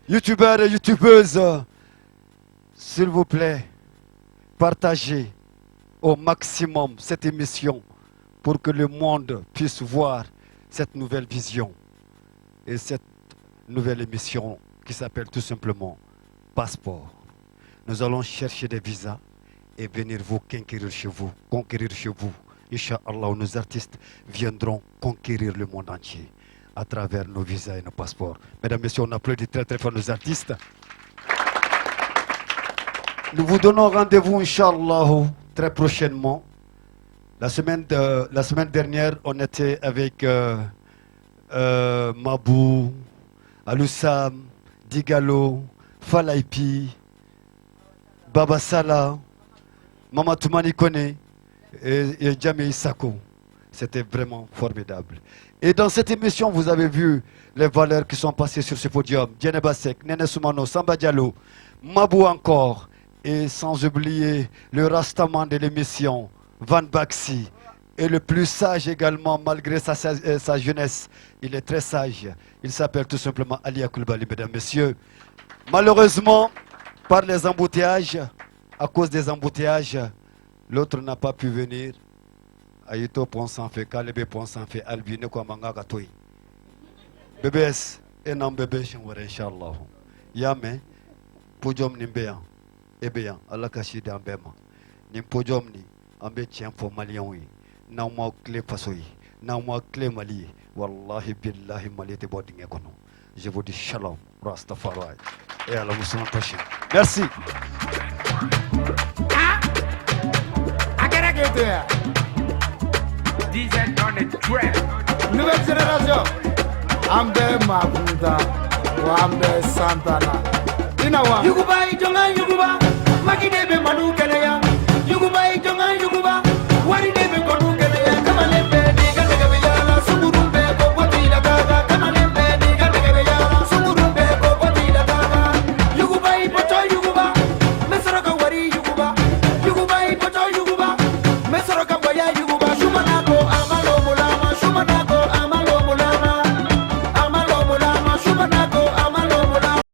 youtubeurs et youtubeuses, s'il vous plaît, partagez au maximum cette émission pour que le monde puisse voir cette nouvelle vision et cette nouvelle émission qui s'appelle tout simplement Passeport. Nous allons chercher des visas et venir vous conquérir chez vous. Inch'Allah, nos artistes viendront conquérir le monde entier à travers nos visas et nos passeports. Mesdames, Messieurs, on applaudit très très fort nos artistes. Nous vous donnons rendez-vous, Inch'Allah, très prochainement. La semaine dernière, on était avec Mabou, Aloussam, Digalo, Falaipi, Baba Salah, Mama Toumani Kone. et Jamie Sako. C'était vraiment formidable. Et dans cette émission, vous avez vu les valeurs qui sont passées sur ce podium. Djenné Basek, Nene Soumano, Samba Diallo, Mabou encore, et sans oublier le rastaman de l'émission, Van Baxi, et le plus sage également, malgré sa jeunesse. Il est très sage. Il s'appelle tout simplement Alia Koulibaly, mesdames, messieurs. Malheureusement, par les embouteillages, à cause des embouteillages, l'autre n'a pas pu venir. Aïto Ponsan fait, Kalebe Ponsan fait, Albine Kwamanga Gatoy. Bébés, et non bébé, Inch'Allah. Yame, podium Nimbean, Ebean, Allah Kashid Ambema. Nim podium ni, Ambe tient pour Malion. N'a moi clé Fasoy, n'a moi clé Mali. Wallahi billahi Mali te boarding ekono. Je vous dis shalom, Rastafari. Et à la musulmane prochaine. Merci. Nouvelle génération. Ambe Makuda, Ambe Santana. Inawa. Yuguba, Ijonga, Yuguba, Makidebe Manu Keleya.